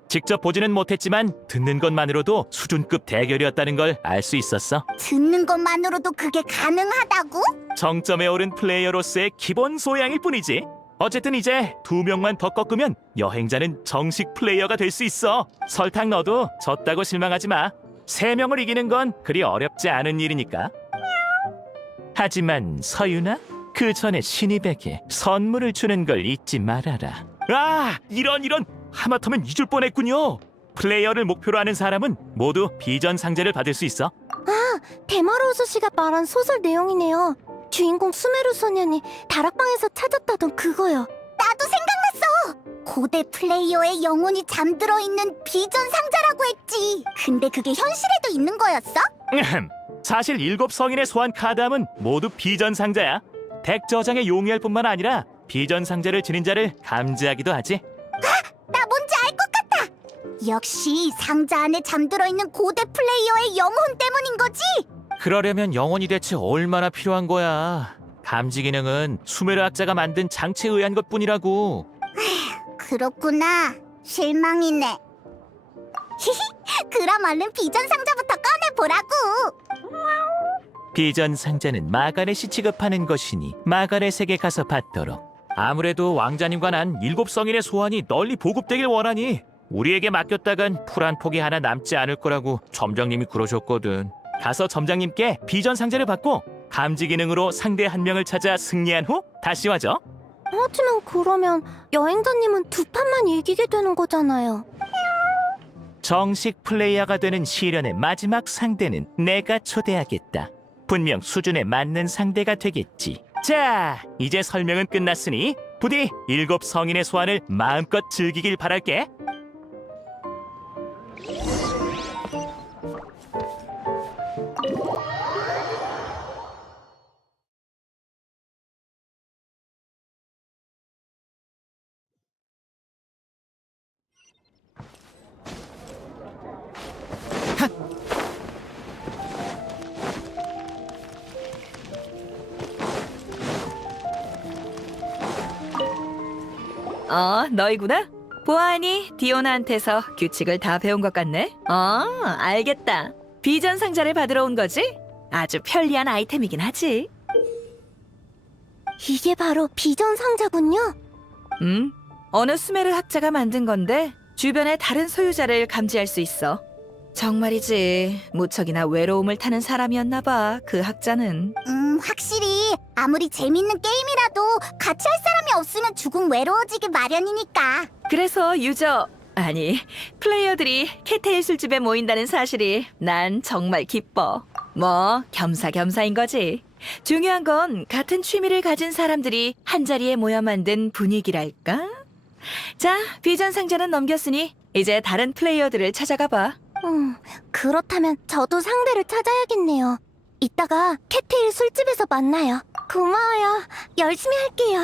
직접 보지는 못했지만 듣는 것만으로도 수준급 대결이었다는 걸 알 수 있었어. 듣는 것만으로도 그게 가능하다고? 정점에 오른 플레이어로서의 기본 소양일 뿐이지. 어쨌든 이제 2명만 더 꺾으면 여행자는 정식 플레이어가 될 수 있어. 설탕 너도 졌다고 실망하지 마. 3명을 이기는 건 그리 어렵지 않은 일이니까. 하지만 서윤아, 그 전에 신입에게 선물을 주는 걸 잊지 말아라. 아, 이런 하마터면 잊을 뻔했군요. 플레이어를 목표로 하는 사람은 모두 비전 상자를 받을 수 있어. 데마로우스 씨가 말한 소설 내용이네요. 주인공 수메르 소년이 다락방에서 찾았다던 그거요. 나도 생각났어. 고대 플레이어의 영혼이 잠들어 있는 비전 상자라고 했지. 근데 그게 현실에도 있는 거였어? 사실 7성인의 소환 카드함은 모두 비전 상자야. 덱 저장에 용이할 뿐만 아니라 비전 상자를 지닌 자를 감지하기도 하지. 나 뭔지 알 것 같아. 역시 상자 안에 잠들어 있는 고대 플레이어의 영혼 때문인 거지. 그러려면 영혼이 대체 얼마나 필요한 거야. 감지 기능은 수메르 학자가 만든 장치에 의한 것뿐이라고. 그렇구나. 실망이네. 그럼 얼른 비전 상자부터 꺼내보라고. 비전 상자는 마가렛이 취급하는 것이니 마가렛에게 가서 받도록. 아무래도 왕자님과 난 7성인의 소환이 널리 보급되길 원하니 우리에게 맡겼다간 풀 한 폭이 하나 남지 않을 거라고 점장님이 그러셨거든. 가서 점장님께 비전 상자를 받고 감지 기능으로 상대 한 명을 찾아 승리한 후 다시 와줘. 하지만 그러면 여행자님은 두 판만 이기게 되는 거잖아요. 정식 플레이어가 되는 시련의 마지막 상대는 내가 초대하겠다. 분명 수준에 맞는 상대가 되겠지. 자, 이제 설명은 끝났으니 부디 7성인의 소환을 마음껏 즐기길 바랄게. 너희구나? 보아하니 디오나한테서 규칙을 다 배운 것 같네? 알겠다. 비전 상자를 받으러 온 거지? 아주 편리한 아이템이긴 하지. 이게 바로 비전 상자군요. 어느 수메르 학자가 만든 건데 주변의 다른 소유자를 감지할 수 있어. 정말이지, 무척이나 외로움을 타는 사람이었나 봐, 그 학자는. 확실히 아무리 재밌는 게임이라도 같이 할 사람이 없으면 조금 외로워지기 마련이니까. 그래서 플레이어들이 캐테일 술집에 모인다는 사실이 난 정말 기뻐. 뭐 겸사겸사인 거지. 중요한 건 같은 취미를 가진 사람들이 한자리에 모여 만든 분위기랄까? 자, 비전 상자는 넘겼으니 이제 다른 플레이어들을 찾아가 봐. 그렇다면 저도 상대를 찾아야겠네요. 이따가 캣테일 술집에서 만나요. 고마워요. 열심히 할게요.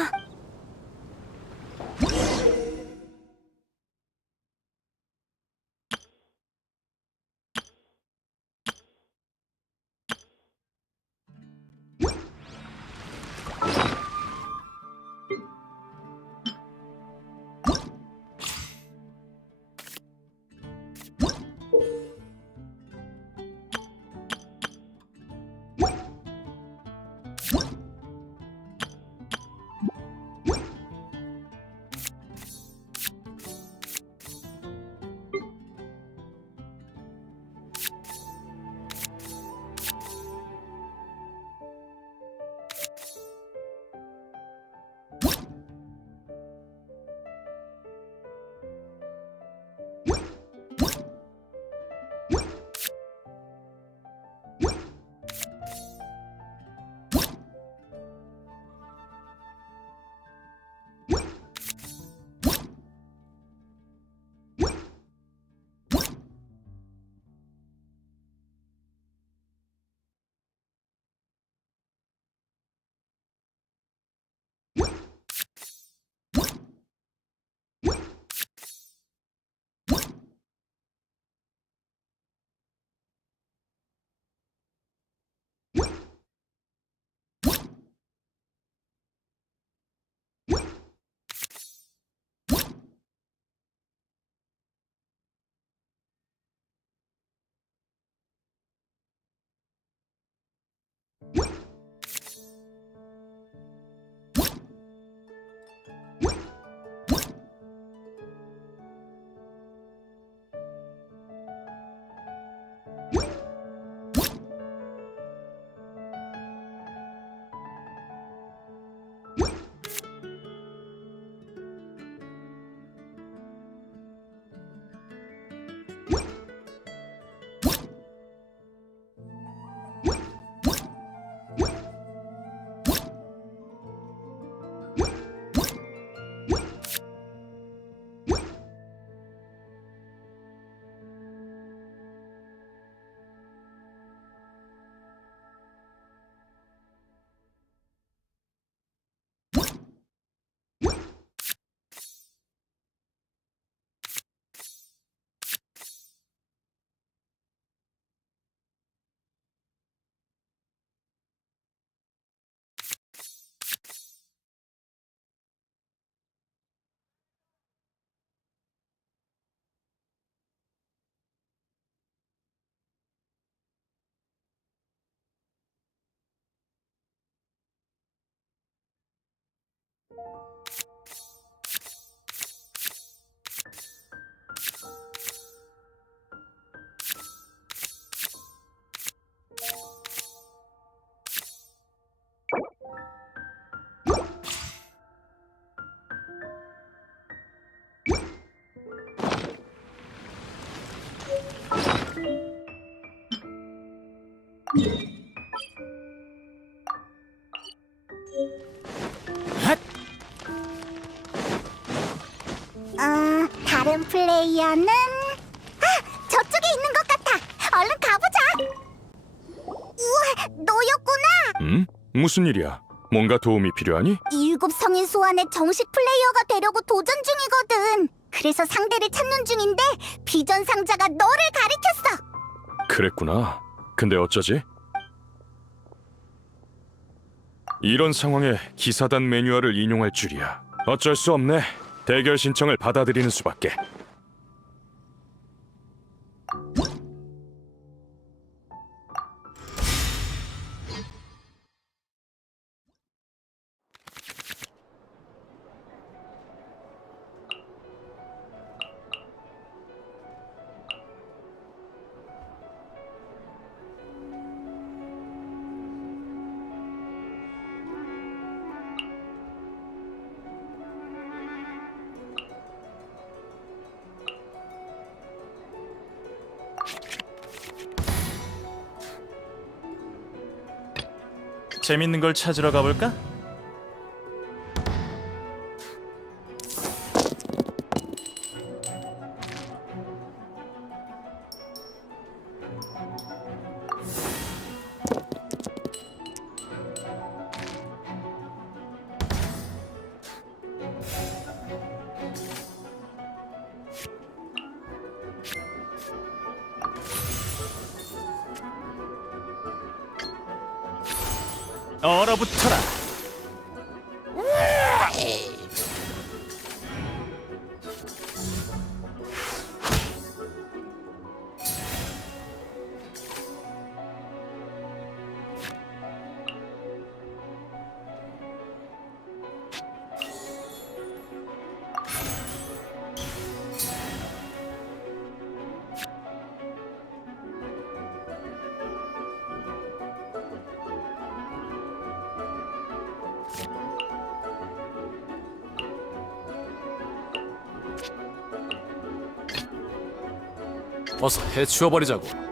다른 플레이어는 저쪽에 있는 것 같아. 얼른 가보자. 우와, 너였구나. 무슨 일이야? 뭔가 도움이 필요하니? 7 성인 소환의 정식 플레이어가 되려고 도전 중이거든. 그래서 상대를 찾는 중인데 비전 상자가 너를 가리켰어. 그랬구나. 근데 어쩌지? 이런 상황에 기사단 매뉴얼을 인용할 줄이야. 어쩔 수 없네. 대결 신청을 받아들이는 수밖에. 재밌는 걸 찾으러 가볼까? 얼어붙어라. 어서 해치워버리자고.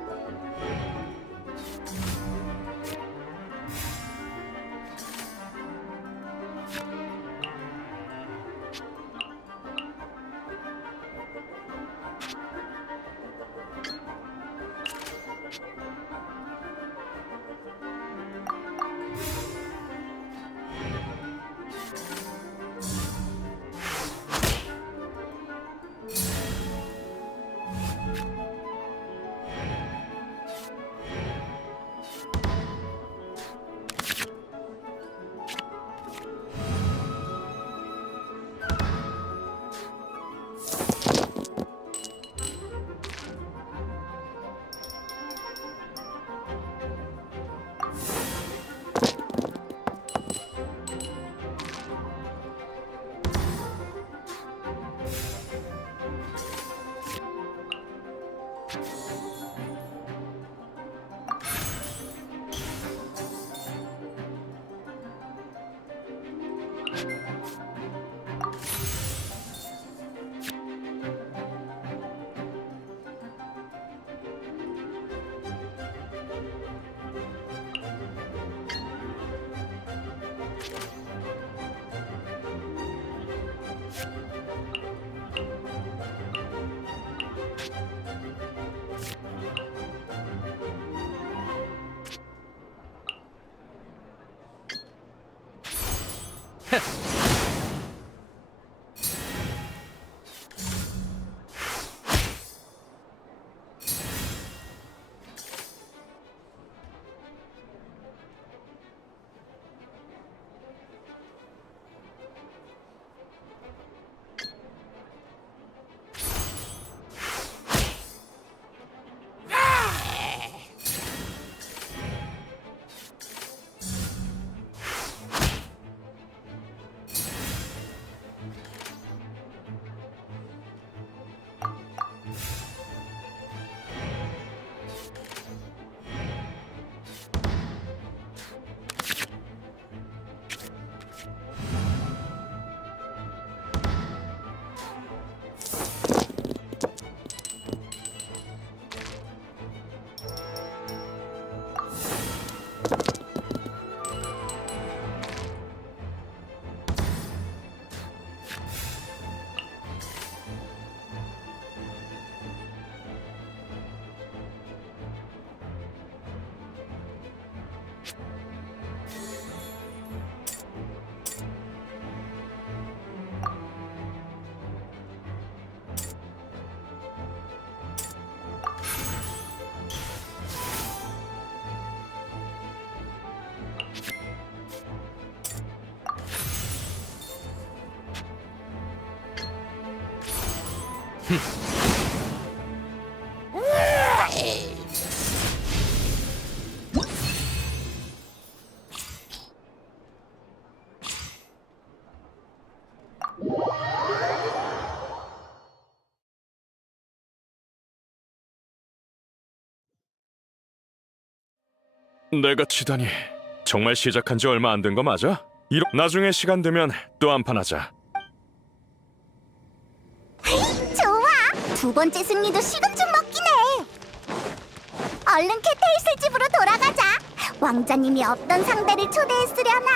내가 치다니. 정말 시작한 지 얼마 안 된 거 맞아? 나중에 시간 되면 또 한 판 하자. 좋아. 두 번째 승리도 식은 죽 먹긴 해. 얼른 캐테이슬 집으로 돌아가자. 왕자님이 어떤 상대를 초대했으려나?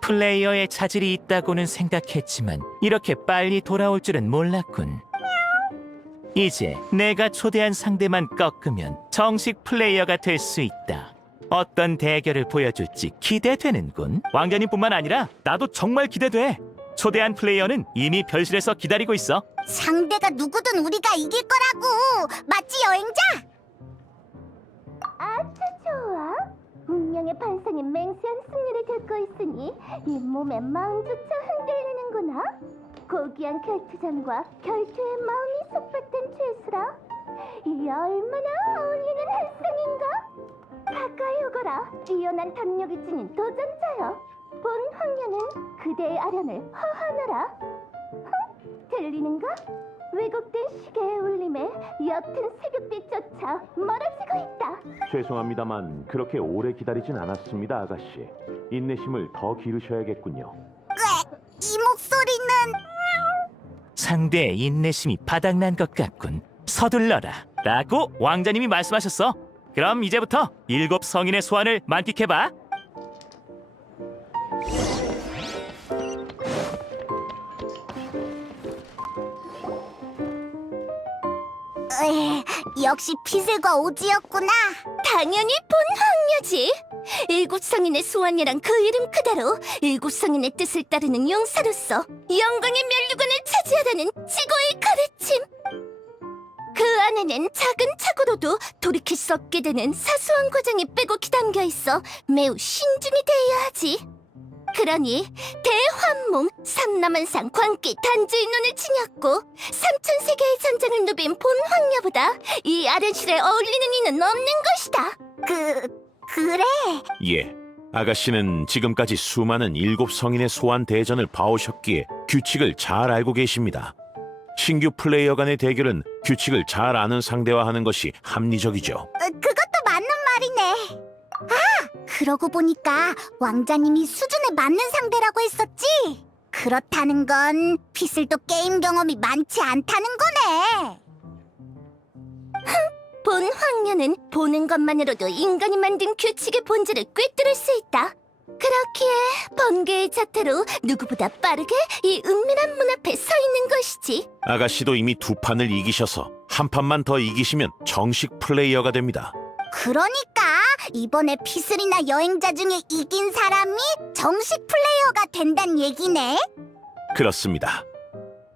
플레이어의 차질이 있다고는 생각했지만 이렇게 빨리 돌아올 줄은 몰랐군. 이제 내가 초대한 상대만 꺾으면 정식 플레이어가 될 수 있다. 어떤 대결을 보여줄지 기대되는군. 왕자님뿐만 아니라 나도 정말 기대돼. 초대한 플레이어는 이미 별실에서 기다리고 있어. 상대가 누구든 우리가 이길 거라고. 맞지, 여행자? 아주 좋아. 운명의 반성인 맹세한 승리를 겪고 있으니 이 몸에 마음조차 흔들리는구나. 고귀한 결투장과 결투의 마음이 속박된 죄수라. 이 얼마나 어울리는 헬성인가? 가까이 오거라. 뛰어난 담력이 지닌 도전자여. 본 황녀는 그대의 아련을 허하노라. 들리는가? 왜곡된 시계의 울림에 옅은 새벽빛조차 멀어지고 있다. 죄송합니다만 그렇게 오래 기다리진 않았습니다, 아가씨. 인내심을 더 기르셔야겠군요. 이 목소리는... 상대의 인내심이 바닥난 것 같군. 서둘러라 라고 왕자님이 말씀하셨어. 그럼 이제부터 7 성인의 소환을 만끽해봐. 역시 피슬과 오지였구나. 당연히 본 황녀지. 7 성인의 소환이란 그 이름 그대로 7 성인의 뜻을 따르는 용사로서 영광의 면류관을 차지하라는 지고의 가르침. 그 안에는 작은 착오로도 돌이킬 수 없게 되는 사소한 과정이 빼곡히 담겨 있어 매우 신중히 대해야 하지. 그러니 대환몽 삼남한상 광기 단주의 눈을 지녔고 3000세계의 전장을 누빈 본 황녀보다 이 아련실에 어울리는 이는 없는 것이다. 그래? 예, 아가씨는 지금까지 수많은 7 성인의 소환 대전을 봐오셨기에 규칙을 잘 알고 계십니다. 신규 플레이어 간의 대결은 규칙을 잘 아는 상대와 하는 것이 합리적이죠. 그것도 맞는 말이네. 그러고 보니까 왕자님이 수준에 맞는 상대라고 했었지? 그렇다는 건 피슬도 게임 경험이 많지 않다는 거네. 본 황녀는 보는 것만으로도 인간이 만든 규칙의 본질을 꿰뚫을 수 있다. 그렇기에 번개의 자태로 누구보다 빠르게 이 은밀한 문 앞에 서 있는 것이지. 아가씨도 이미 2판을 이기셔서 한 판만 더 이기시면 정식 플레이어가 됩니다. 그러니까 이번에 피슬이나 여행자 중에 이긴 사람이 정식 플레이어가 된단 얘기네. 그렇습니다.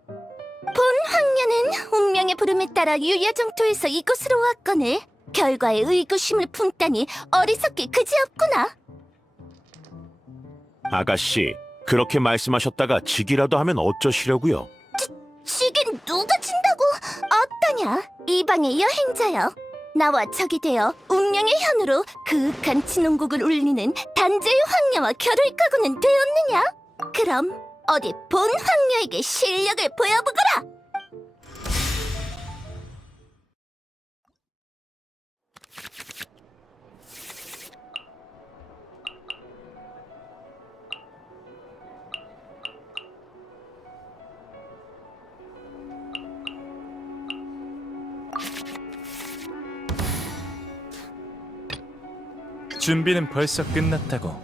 본 황녀는 운명의 부름에 따라 유야정토에서 이곳으로 왔거늘 결과에 의구심을 품다니 어리석기 그지없구나. 아가씨, 그렇게 말씀하셨다가 지기라도 하면 어쩌시려고요? 지긴 누가 진다고? 어떠냐? 이방의 여행자여. 나와 적이 되어 운명의 현으로 그윽한 진홍곡을 울리는 단죄의 황녀와 결을 까고는 되었느냐? 그럼 어디 본 황녀에게 실력을 보여보거라! 준비는 벌써 끝났다고.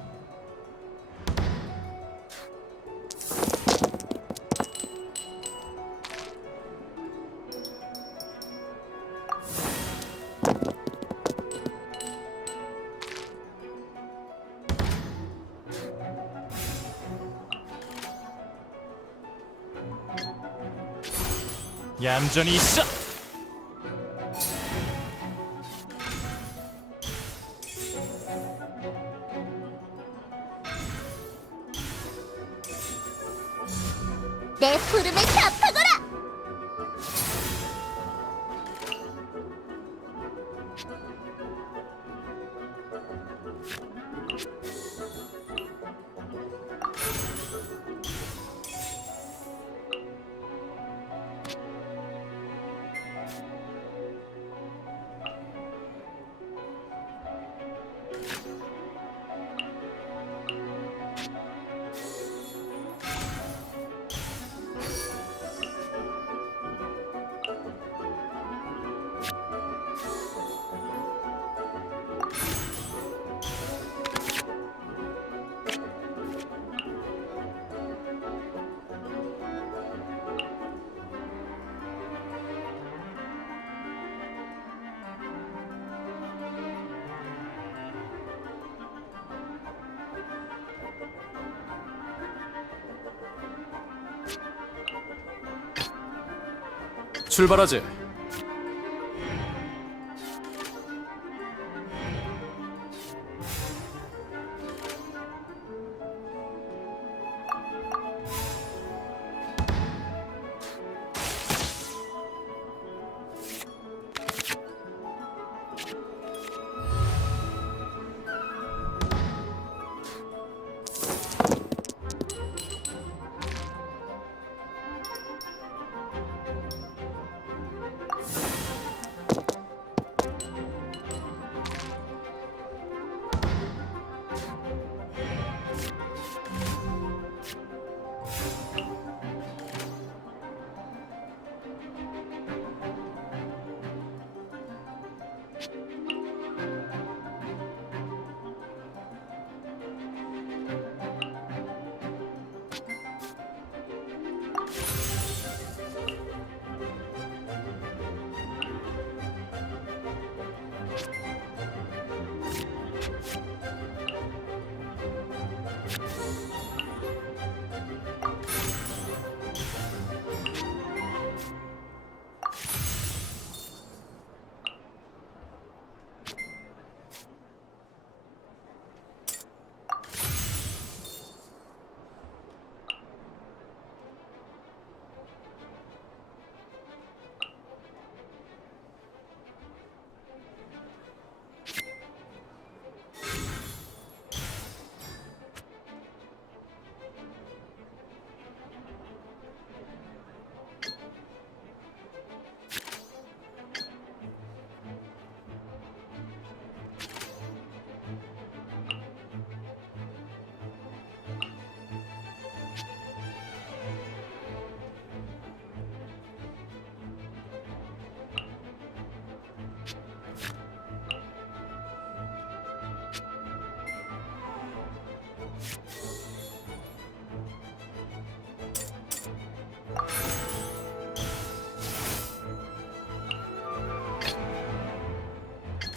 얌전히 있어. 내 부름에 답하거라! 출발하지.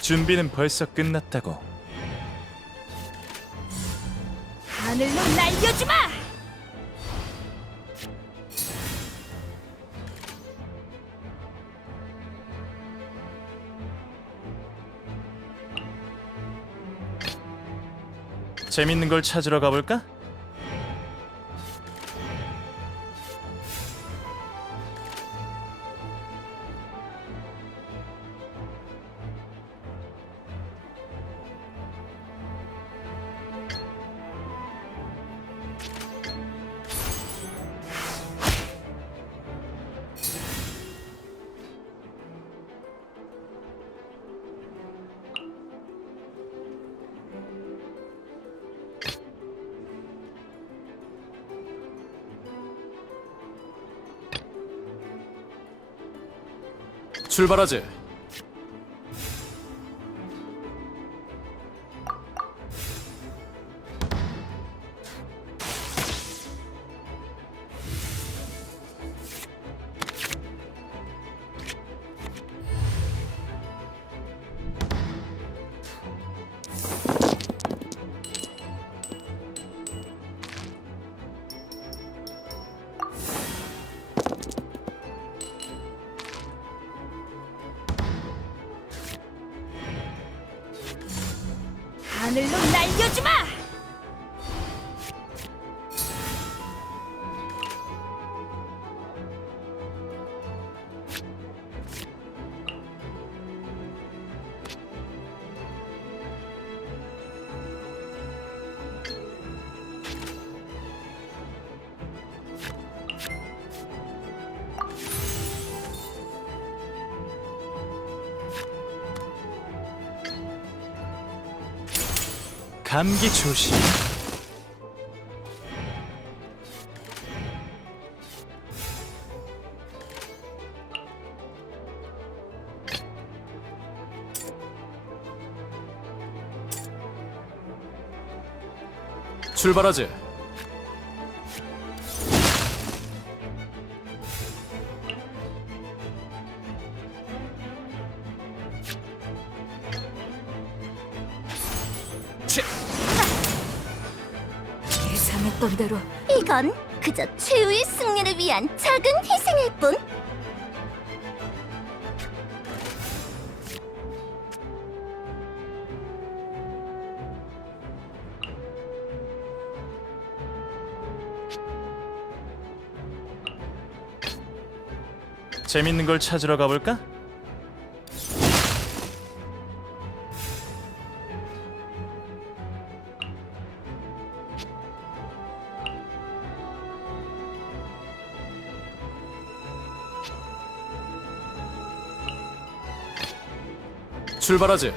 준비는 벌써 끝났다고. 하늘로 날려주마! 재밌는 걸 찾으러 가볼까? 출발하지. 하늘로 날려주마! 감기 조심. 출발하지. 예상했던 대로 이건 그저 최후의 승리를 위한 작은 희생일 뿐. 재밌는 걸 찾으러 가볼까? 출발하지.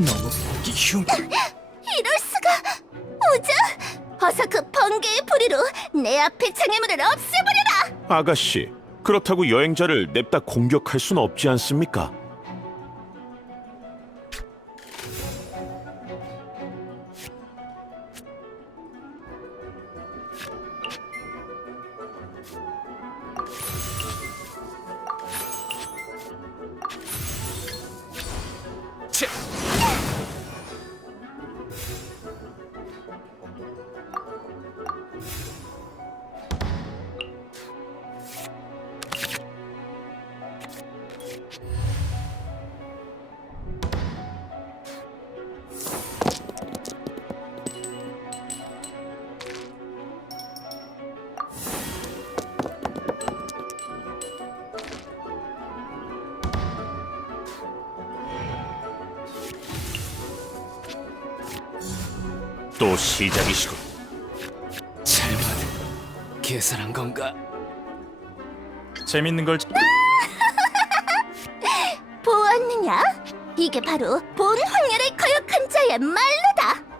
너무 보기 흉. 이럴 수가! 오자! 어서 그 번개의 불의로 내 앞에 장애물을 없애버려라! 아가씨, 그렇다고 여행자를 냅다 공격할 순 없지 않습니까? 또 시작이시군. 잘못 계산한 건가? 재밌는 걸 보았느냐? 이게 바로 본 황야를 거역한 자의 말로다!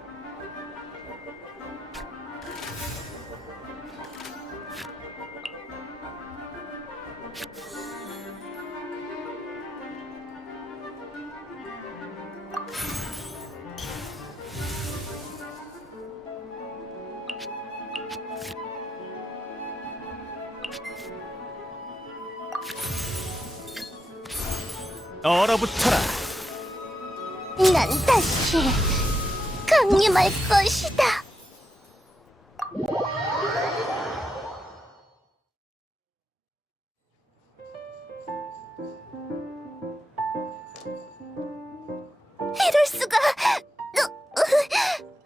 얼어붙어라. 난 다시 강림할 것이다. 이럴 수가!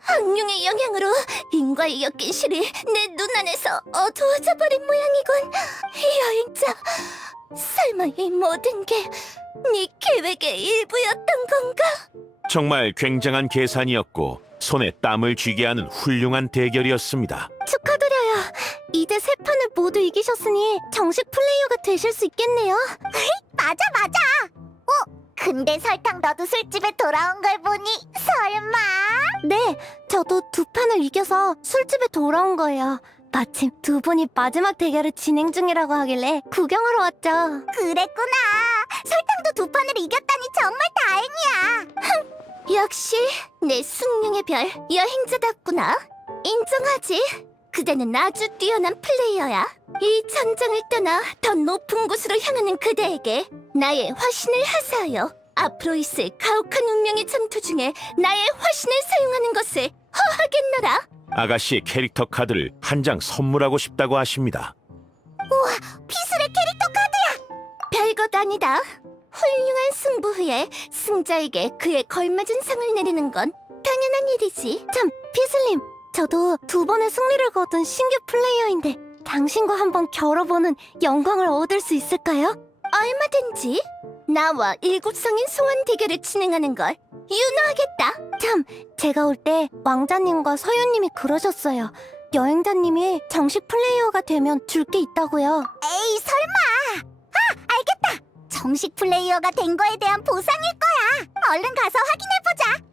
악룡의 영향으로 인과에 엮인 실이 내 눈안에서 어두워져 버린 모양이군. 여행자, 설마 이 모든 게 네 계획의 일부였던 건가? 정말 굉장한 계산이었고 손에 땀을 쥐게 하는 훌륭한 대결이었습니다. 축하드려요. 이제 세 판을 모두 이기셨으니 정식 플레이어가 되실 수 있겠네요. 맞아. 근데 설탕 너도 술집에 돌아온 걸 보니 설마? 네, 저도 두 판을 이겨서 술집에 돌아온 거예요. 마침 두 분이 마지막 대결을 진행 중이라고 하길래 구경하러 왔죠. 그랬구나. 설탕도 두 판을 이겼다니 정말 다행이야. 역시 내 숙명의 별 여행자답구나. 인정하지. 그대는 아주 뛰어난 플레이어야. 이 전장을 떠나 더 높은 곳으로 향하는 그대에게 나의 화신을 하사하여 앞으로 있을 가혹한 운명의 전투 중에 나의 화신을 사용하는 것을 허하겠노라. 아가씨의 캐릭터 카드를 한 장 선물하고 싶다고 하십니다. 피술의 캐릭터 카드야. 별것 아니다. 훌륭한 승부 후에 승자에게 그에 걸맞은 상을 내리는 건 당연한 일이지. 참, 피슬님, 저도 두 번의 승리를 거둔 신규 플레이어인데 당신과 한번 겨뤄보는 영광을 얻을 수 있을까요? 얼마든지. 나와 일곱 성인 소환 대결을 진행하는 걸 윤호하겠다. 참, 제가 올 때 왕자님과 서윤님이 그러셨어요. 여행자님이 정식 플레이어가 되면 줄 게 있다고요. 에이 설마. 알겠다. 정식 플레이어가 된 거에 대한 보상일 거야. 얼른 가서 확인해보자.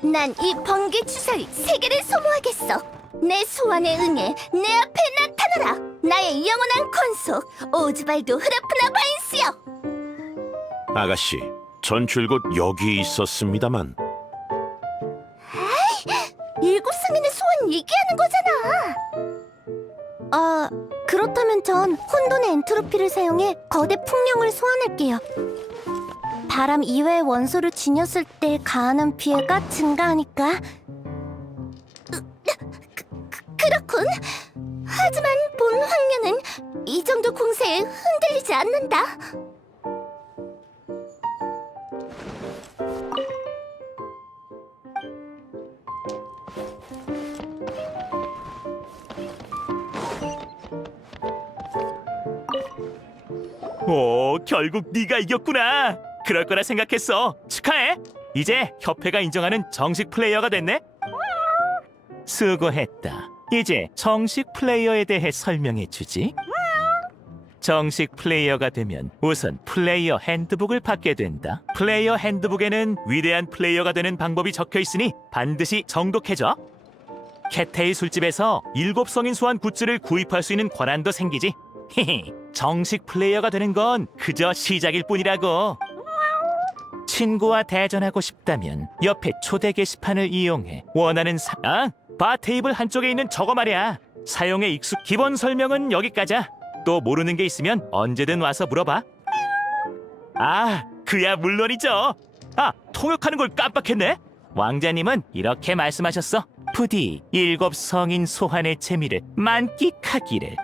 난 이 번개 주사위 3개를 소모하겠어. 내 소원에 응해 내 앞에 나타나라. 나의 영원한 권속 오즈발도 흐라프나 바인스여. 아가씨, 전 줄곧 여기 있었습니다만. 일곱 성인의 소원 얘기하는 거잖아. 그렇다면 전 혼돈의 엔트로피를 사용해 거대 풍령을 소환할게요. 바람 이외의 원소를 지녔을 때 가하는 피해가 증가하니까. 그렇군. 하지만 본 황녀는 이 정도 공세에 흔들리지 않는다. 오, 결국 네가 이겼구나. 그럴 거라 생각했어. 축하해. 이제 협회가 인정하는 정식 플레이어가 됐네. 수고했다. 이제 정식 플레이어에 대해 설명해 주지. 정식 플레이어가 되면 우선 플레이어 핸드북을 받게 된다. 플레이어 핸드북에는 위대한 플레이어가 되는 방법이 적혀 있으니 반드시 정독해줘. 캣테일 술집에서 7성인 소환 굿즈를 구입할 수 있는 권한도 생기지. 히히, 정식 플레이어가 되는 건 그저 시작일 뿐이라고. 친구와 대전하고 싶다면 옆에 초대 게시판을 이용해 원하는 바 테이블 한쪽에 있는 저거 말이야. 사용에 익숙. 기본 설명은 여기까지야. 또 모르는 게 있으면 언제든 와서 물어봐. 그야 물론이죠. 통역하는 걸 깜빡했네. 왕자님은 이렇게 말씀하셨어. 부디 7성인 소환의 재미를 만끽하기를.